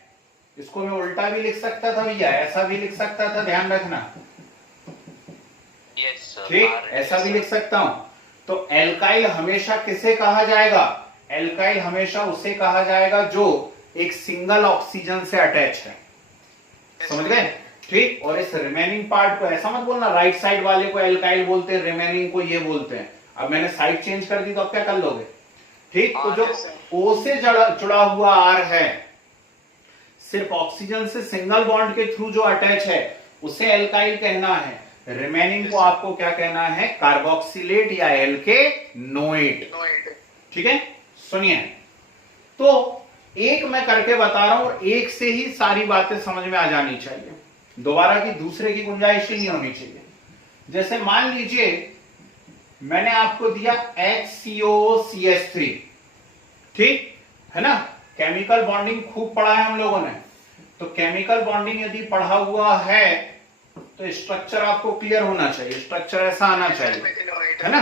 इसको मैं उल्टा भी लिख सकता था भैया, ऐसा भी लिख सकता था, ध्यान रखना। ठीक, ऐसा भी लिख सकता हूं। तो एल्काइल हमेशा किसे कहा जाएगा? एल्काइल हमेशा उसे कहा जाएगा जो एक सिंगल ऑक्सीजन से अटैच है। समझ गए? ठीक। और इस रिमेनिंग पार्ट को ऐसा मत बोलना राइट साइड वाले को एल्काइल बोलते हैं, रिमेनिंग को ये बोलते हैं। अब मैंने साइड चेंज कर दी तो अब क्या कर लोगे? ठीक। तो जो O से जुड़ा हुआ R है, सिर्फ ऑक्सीजन से सिंगल बॉन्ड के थ्रू जो अटैच है उसे एल्काइल कहना है। रिमेनिंग को आपको क्या कहना है? कार्बोक्सिलेट या एल्केनोएट। ठीक है, सुनिए। तो एक मैं करके बता रहा हूं, एक से ही सारी बातें समझ में आ जानी चाहिए, दोबारा की दूसरे की गुंजाइश ही नहीं होनी चाहिए। जैसे मान लीजिए मैंने आपको दिया HCOCH3, ठीक है ना? केमिकल बॉन्डिंग खूब पढ़ा है हम लोगों ने, तो केमिकल बॉन्डिंग यदि पढ़ा हुआ है तो स्ट्रक्चर आपको क्लियर होना चाहिए, स्ट्रक्चर ऐसा आना चाहिए, है ना?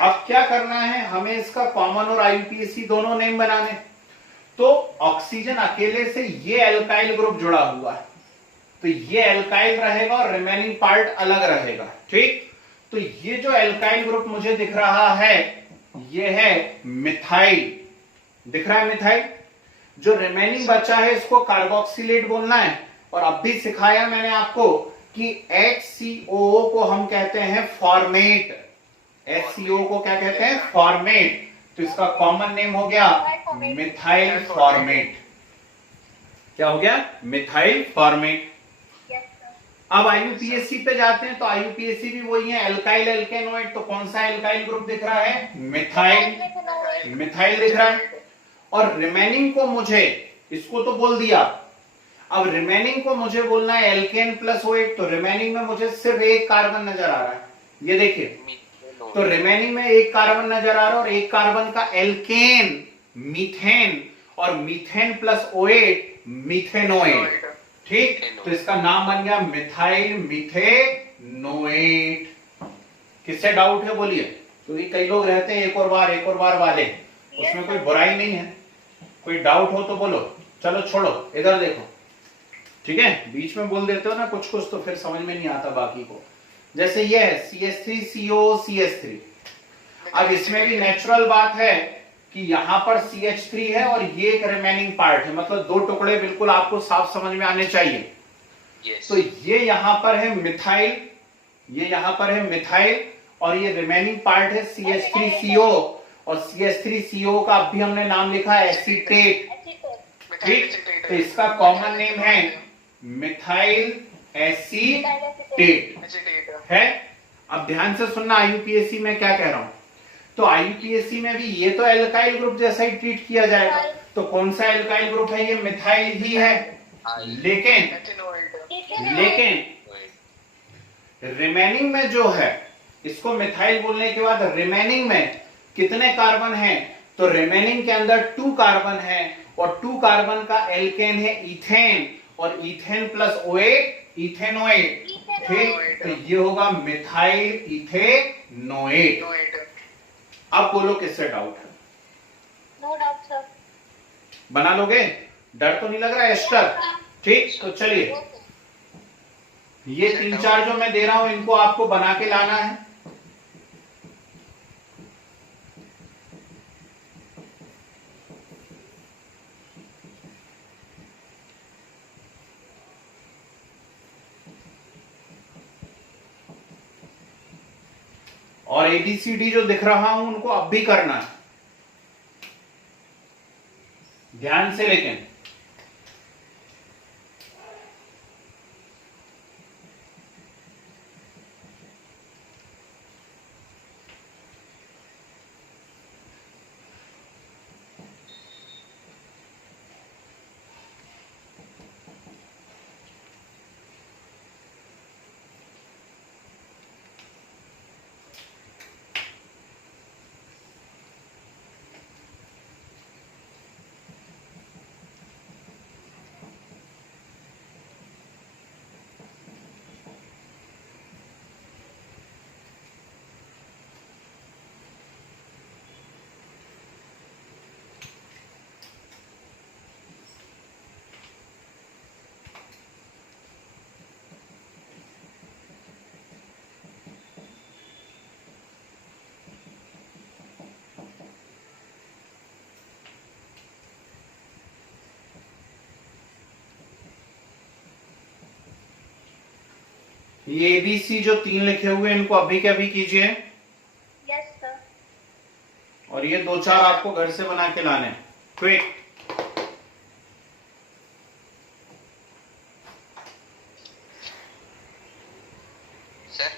अब क्या करना है हमें? इसका कॉमन और IUPAC दोनों नेम बनाने। तो ऑक्सीजन अकेले से ये एल्काइल ग्रुप जुड़ा हुआ है, तो ये एल्काइल रहेगा और रिमेनिंग पार्ट अलग रहेगा। ठीक। तो ये जो एल्काइल ग्रुप मुझे दिख रहा है ये है मिथाइल, दिख रहा है मिथाइल। जो रिमेनिंग बचा है इसको कार्बोक्सिलेट बोलना है। और अब भी सिखाया मैंने आपको कि HCOO को हम कहते हैं फॉर्मेट। HCO को क्या कहते हैं? फॉर्मेट। तो इसका कॉमन नेम हो गया मिथाइल फॉर्मेट। क्या हो गया? Methyl formate. अब IUPAC पे जाते हैं तो IUPAC भी वही है, एल्काइल एल्केनोएट। तो कौन सा एल्काइल ग्रुप दिख रहा है? मिथाइल, मिथाइल दिख रहा है। और रिमेनिंग को मुझे, इसको तो बोल दिया, अब रिमेनिंग को मुझे बोलना है एल्केन प्लस OH। तो रिमेनिंग में मुझे सिर्फ एक कार्बन नजर आ रहा है, ये देखिए। तो रिमेनिंग में एक कार्बन नजर आ रहा है और एक कार्बन का एल्केन मीथेन, और मीथेन प्लस OH मीथेनोएट। ठीक। तो इसका नाम बन गया मिथाइल मीथेनोएट। किससे डाउट है बोलिए? क्योंकि कई लोग रहते हैं एक और बार वाले, उसमें कोई बुराई नहीं है। कोई डाउट हो तो बोलो, चलो छोड़ो, इधर देखो। ठीक है, बीच में बोल देते हो ना कुछ कुछ तो फिर समझ में नहीं आता बाकी को। जैसे ये है CH3COCH3। अब इसमें भी नेचुरल बात है कि यहां पर CH3 है और ये एक रिमेनिंग पार्ट है, मतलब दो टुकड़े बिल्कुल आपको साफ समझ में आने चाहिए। तो ये यहां पर है मिथाइल, ये यहां पर है मिथाइल, और ये रिमेनिंग पार्ट है CH3CO, और CH3CO का अब भी हमने नाम लिखा है एसीटेट। ठीक। तो इसका कॉमन नेम है मिथाइल एसीटेट है। अब ध्यान से सुनना, IUPAC में क्या कह रहा हूं। तो IUPAC में भी ये तो एल्काइल ग्रुप जैसा ही ट्रीट किया जाएगा। तो कौन सा एल्काइल ग्रुप है? ये मिथाइल ही है। लेकिन रिमेनिंग में जो है, इसको मिथाइल बोलने के बाद रिमेनिंग में कितने कार्बन हैं? तो रिमेनिंग के अंदर 2 कार्बन है, और 2 कार्बन का एल्केन है इथेन, और इथेन प्लस OH इथेनोएट। ठीक। तो ये होगा मिथाइल इथेनोएट। अब बोलो किससे डाउट है? No doubt sir. बना लोगे? डर तो नहीं लग रहा है एस्टर? ठीक। तो चलिए, ये 3-4 जो मैं दे रहा हूं इनको आपको बना के लाना है। और ABCD जो दिख रहा हूं उनको अब भी करना है ध्यान से। लेकिन ये ABC जो 3 लिखे हुए हैं इनको अभी के अभी कीजिए, यस सर। और ये 2-4 आपको घर से बना के लाने हैं। क्विक। सर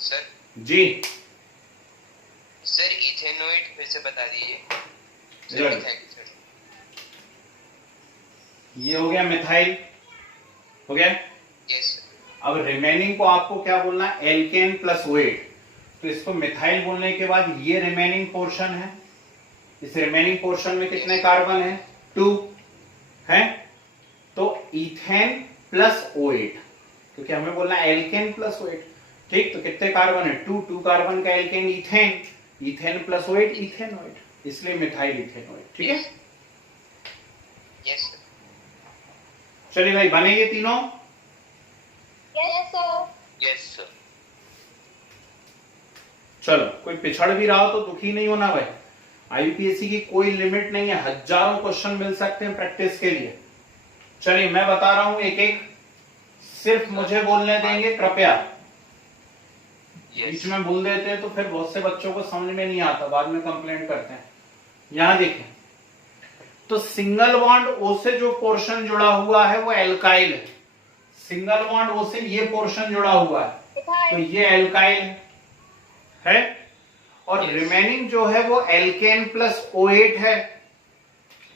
सर जी सर इथेनोइड फिर से बता दीजिए। जरूर। सर ये हो गया मिथाइल, हो गया। यस अब रिमेनिंग को आपको क्या बोलना है, एल्केन प्लस ओएट। तो इसको मिथाइल बोलने के बाद ये रिमेनिंग पोर्शन है, इस रिमेनिंग पोर्शन में कितने कार्बन है, 2 है। तो इथेन प्लस ओएट, क्योंकि हमें बोलना है एल्केन प्लस ओएट। ठीक, तो कितने कार्बन है, 2 कार्बन का alkane ethane, ethane plus oate ethanoate, इसलिए मिथाइल इथेनोइड। ठीक है, यस सर। चलिए भाई बने ये तीनों। Yes sir. Yes sir. चलो, कोई पिछड़ भी रहा हो तो दुखी नहीं होना भाई, आईयूपीएससी की कोई लिमिट नहीं है, हजारों क्वेश्चन मिल सकते हैं प्रैक्टिस के लिए। चलिए मैं बता रहा हूं एक एक, सिर्फ मुझे बोलने देंगे कृपया। बीच में बोल देते हैं तो फिर बहुत से बच्चों को समझ में नहीं आता, बाद में कंप्लेंट करते हैं। यहां देखें, तो सिंगल बॉन्ड ओ से जो पोर्शन जुड़ा हुआ है वो एल्काइल है, सिंगल बॉन्ड ओ से ये पोर्शन जुड़ा हुआ है तो ये एल्काइल है, और रिमेनिंग जो है वो एल्केन प्लस O8 है।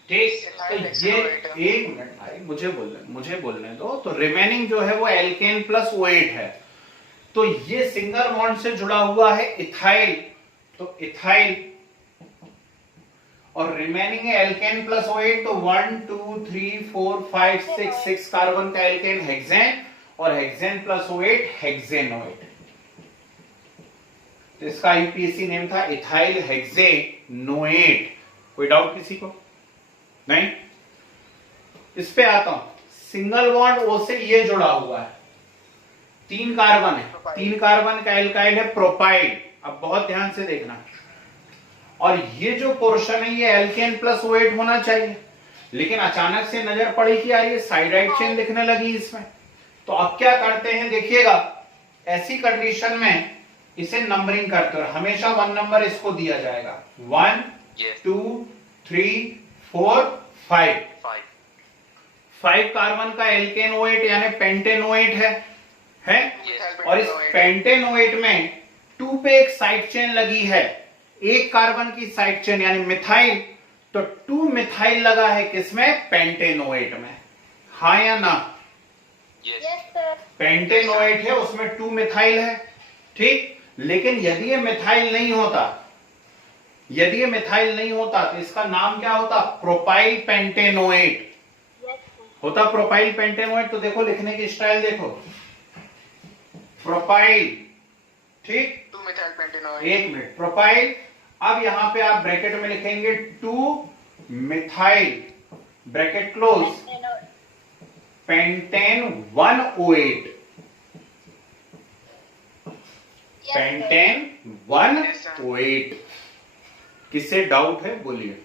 ठीक, तो ये एक मिनट भाई, मुझे बोलने दो। तो रिमेनिंग जो है वो एल्केन प्लस O8 है, तो ये सिंगल बॉन्ड से जुड़ा हुआ है इथाइल, तो इथाइल, और रिमेनिंग है एल्केन प्लस O8, तो 1 2 3 4 5 6 कार्बन का एल्केन हेक्सेन, और हेक्सेन प्लस O8 हेक्सेनोइड। तो इसका आईयूपीएससी नेम था इथाइल हेक्सेनोएट। कोई डाउट किसी को? नहीं। इस पे आता हूं, सिंगल बॉन्ड O से ये जुड़ा हुआ है, 3 कार्बन है, 3 कार्बन का एल्काइल है प्रोपाइल। अब बहुत ध्यान से देखना, और ये जो पोर्शन है ये एल्केन प्लस O8 होना चाहिए, लेकिन अचानक से नजर पड़ी कि यार ये साइडाइड चेन दिखने लगी इसमें। तो अब क्या करते हैं देखिएगा, ऐसी कंडीशन में इसे नंबरिंग करते हैं, हमेशा 1 नंबर इसको दिया जाएगा, 1 2 3 4 5 5 कार्बन का एल्केन O8 यानी पेंटेन O8 है। और इस पेंटेन O8 में 2 पे एक साइड चेन लगी है, 1 कार्बन की साइड चेन यानी मिथाइल, तो 2 मिथाइल लगा है किसमें, पेंटेन O8 में। हाँ या ना? Yes sir. पेंटेन O8 है, उसमें 2 मिथाइल है। ठीक, लेकिन यदि ये मिथाइल नहीं होता, तो इसका नाम क्या होता, प्रोपाइल पेंटेन O8 होता, प्रोपाइल पेंटेन O8। तो देखो लिखने की स्टाइल देखो, प्रोपाइल, ठीक, 2 मिथाइल पेंटेनोइड। एक मिनट, प्रोपाइल। अब यहां पे आप ब्रैकेट में लिखेंगे 2 methyl, bracket close, pentane 1O8, pentane 1O8। किससे डाउट है बोलिए?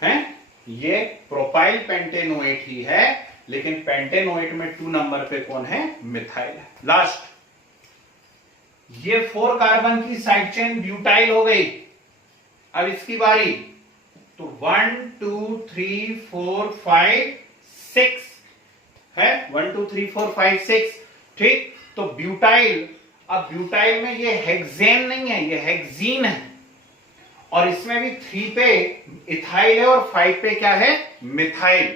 हैं, ये प्रोपाइल पेंटेन O8 ही है, लेकिन पेंटेन O8 में 2 नंबर पे कौन है, मिथाइल है। लास्ट, ये 4 कार्बन की साइड चेन ब्यूटाइल हो गई। अब इसकी बारी, तो 1 2 3 4 5 6 है, 1 2 3 4 5 6। ठीक, तो ब्यूटाइल, अब ब्यूटाइल में ये हेक्सेन नहीं है, ये हेक्सीन है, और इसमें भी 3 पे इथाइल है और 5 पे क्या है, मिथाइल।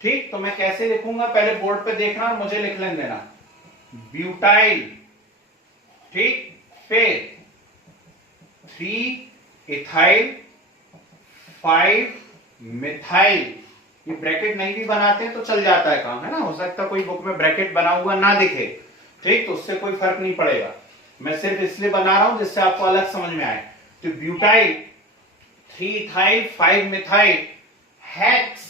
ठीक, तो मैं कैसे लिखूंगा, पहले बोर्ड पे देखना और मुझे लिख लेने देना, ब्यूटाइल, ठीक, फिर 3 इथाइल 5 मिथाइल। ये ब्रैकेट नहीं भी बनाते हैं तो चल जाता है काम, है ना, हो सकता है कोई बुक में ब्रैकेट बना हुआ ना दिखे, ठीक, तो उससे कोई फर्क नहीं पड़ेगा, मैं सिर्फ इसलिए बना रहा हूं जिससे आपको अलग समझ में आए। तो butyl 3 ethyl 5 methyl, hex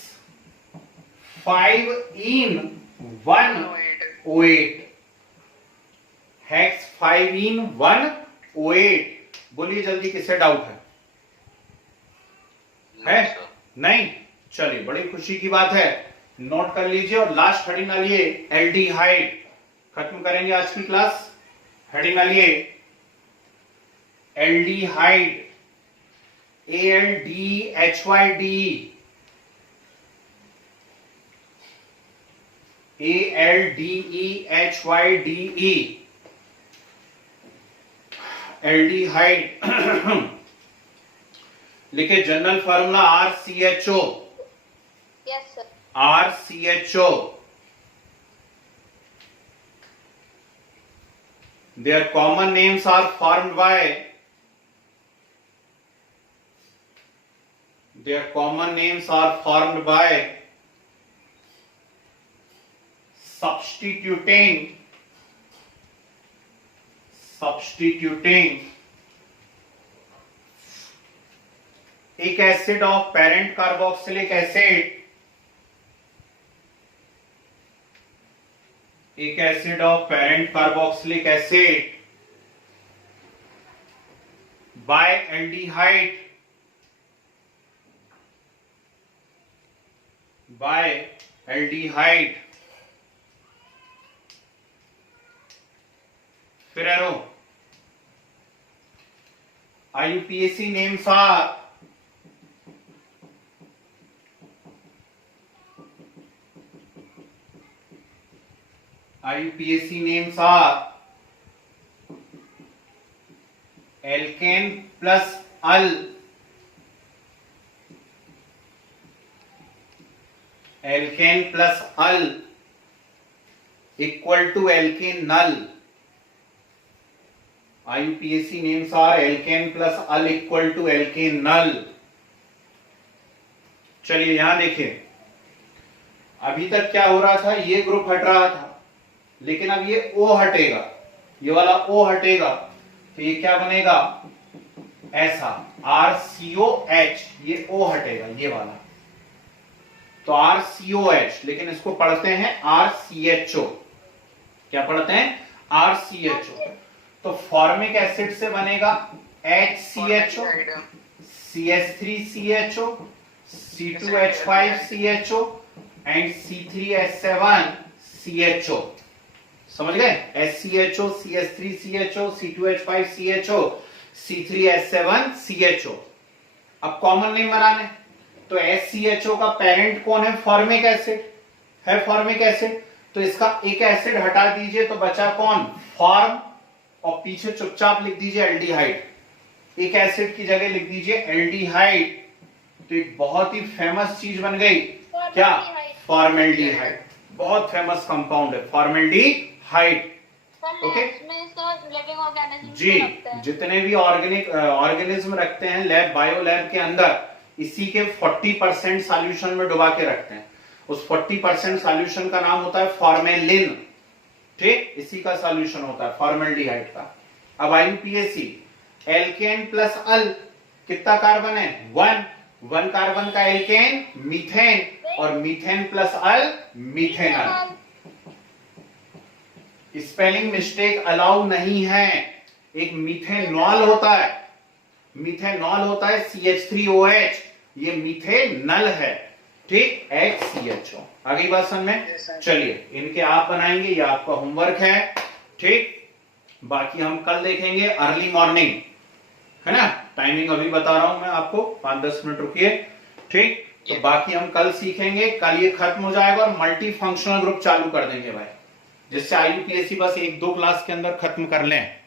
5in1O8 hex 5in1O8। बोलिए जल्दी, किसे डाउट है? नहीं, चलिए बड़ी खुशी की बात है, नोट कर लीजिए। और लास्ट हेडिंग डालिए एल्डिहाइड, खत्म करेंगे आज की क्लास। हेडिंग डालिए एल्डिहाइड, ALDHYD, ALDEHYDE, एल्डिहाइड। लिखे general formula RCHO, yes sir. RCHO। Their common names are formed by, their common names are formed by substituting एक acid of parent carboxylic acid, एक acid of parent carboxylic acid by aldehyde, by aldehyde. फिर arrow IUPAC names are IUPAC names are alkane plus al, alkane plus al equal to alkane null। IUPAC names are alkane plus al equal to alkane null। चलिए यहां देखिए, अभी तक क्या हो रहा था, ये ग्रुप हट रहा था, लेकिन अब ये O हटेगा, ये वाला O हटेगा, तो ये क्या बनेगा, ऐसा RCOH, ये O हटेगा ये वाला, तो RCOH, लेकिन इसको पढ़ते हैं RCHO। क्या पढ़ते हैं? RCHO। तो फॉर्मिक एसिड से बनेगा HCHO, CH3CHO, C2H5CHO and C3H7CHO। समझ गए? SCHO, CH3CHO, C2H5CHO, C3H7CHO। अब कॉमन नेम बनाने, तो SCHO का पेरेंट कौन है? फॉर्मिक एसिड है, फॉर्मिक एसिड। तो इसका एक एसिड हटा दीजिए तो बचा कौन? फॉर्म, और पीछे चुपचाप लिख दीजिए एल्डिहाइड। एक एसिड की जगह लिख दीजिए एल्डिहाइड, तो एक बहुत ही फेमस चीज बन गई। क्या? फॉर्मेल्डिहाइड। बहुत फेमस कंपाउंड है फॉर्मेल्डिहाइड। ओके जी, जितने भी ऑर्गेनिज्म रखते हैं लैब, बायो लैब के अंदर, इसी के 40% सॉल्यूशन में डुबा के रखते हैं। उस 40% सॉल्यूशन का नाम होता है फॉर्मेलिन। ठीक, इसी का सॉल्यूशन होता है फॉर्मेल्डिहाइड का। अब IUPAC, एल्केन प्लस अल, कितना कार्बन है? 1 कार्बन का एल्केन मीथेन, और मीथेन प्लस अल मीथेनॉल। स्पेलिंग मिस्टेक अलाउ नहीं है। एक मीथेनॉल होता है, मीथेनॉल होता है CH3OH, ये मीथेनल है। ठीक, HCHO। आगे बात समझ में? चलिए इनके आप बनाएंगे, ये आपका होमवर्क है। ठीक, बाकी हम कल देखेंगे अर्ली मॉर्निंग, है ना? टाइमिंग अभी बता रहा हूं मैं आपको, 5-10 मिनट रुकिए। ठीक, तो बाकी हम कल सीखेंगे। कल ये खत्म हो जाएगा और मल्टी फंक्शनल ग्रुप चालू कर देंगे भाई, जिससे IUPAC बस 1-2 क्लास के अंदर खत्म कर लें।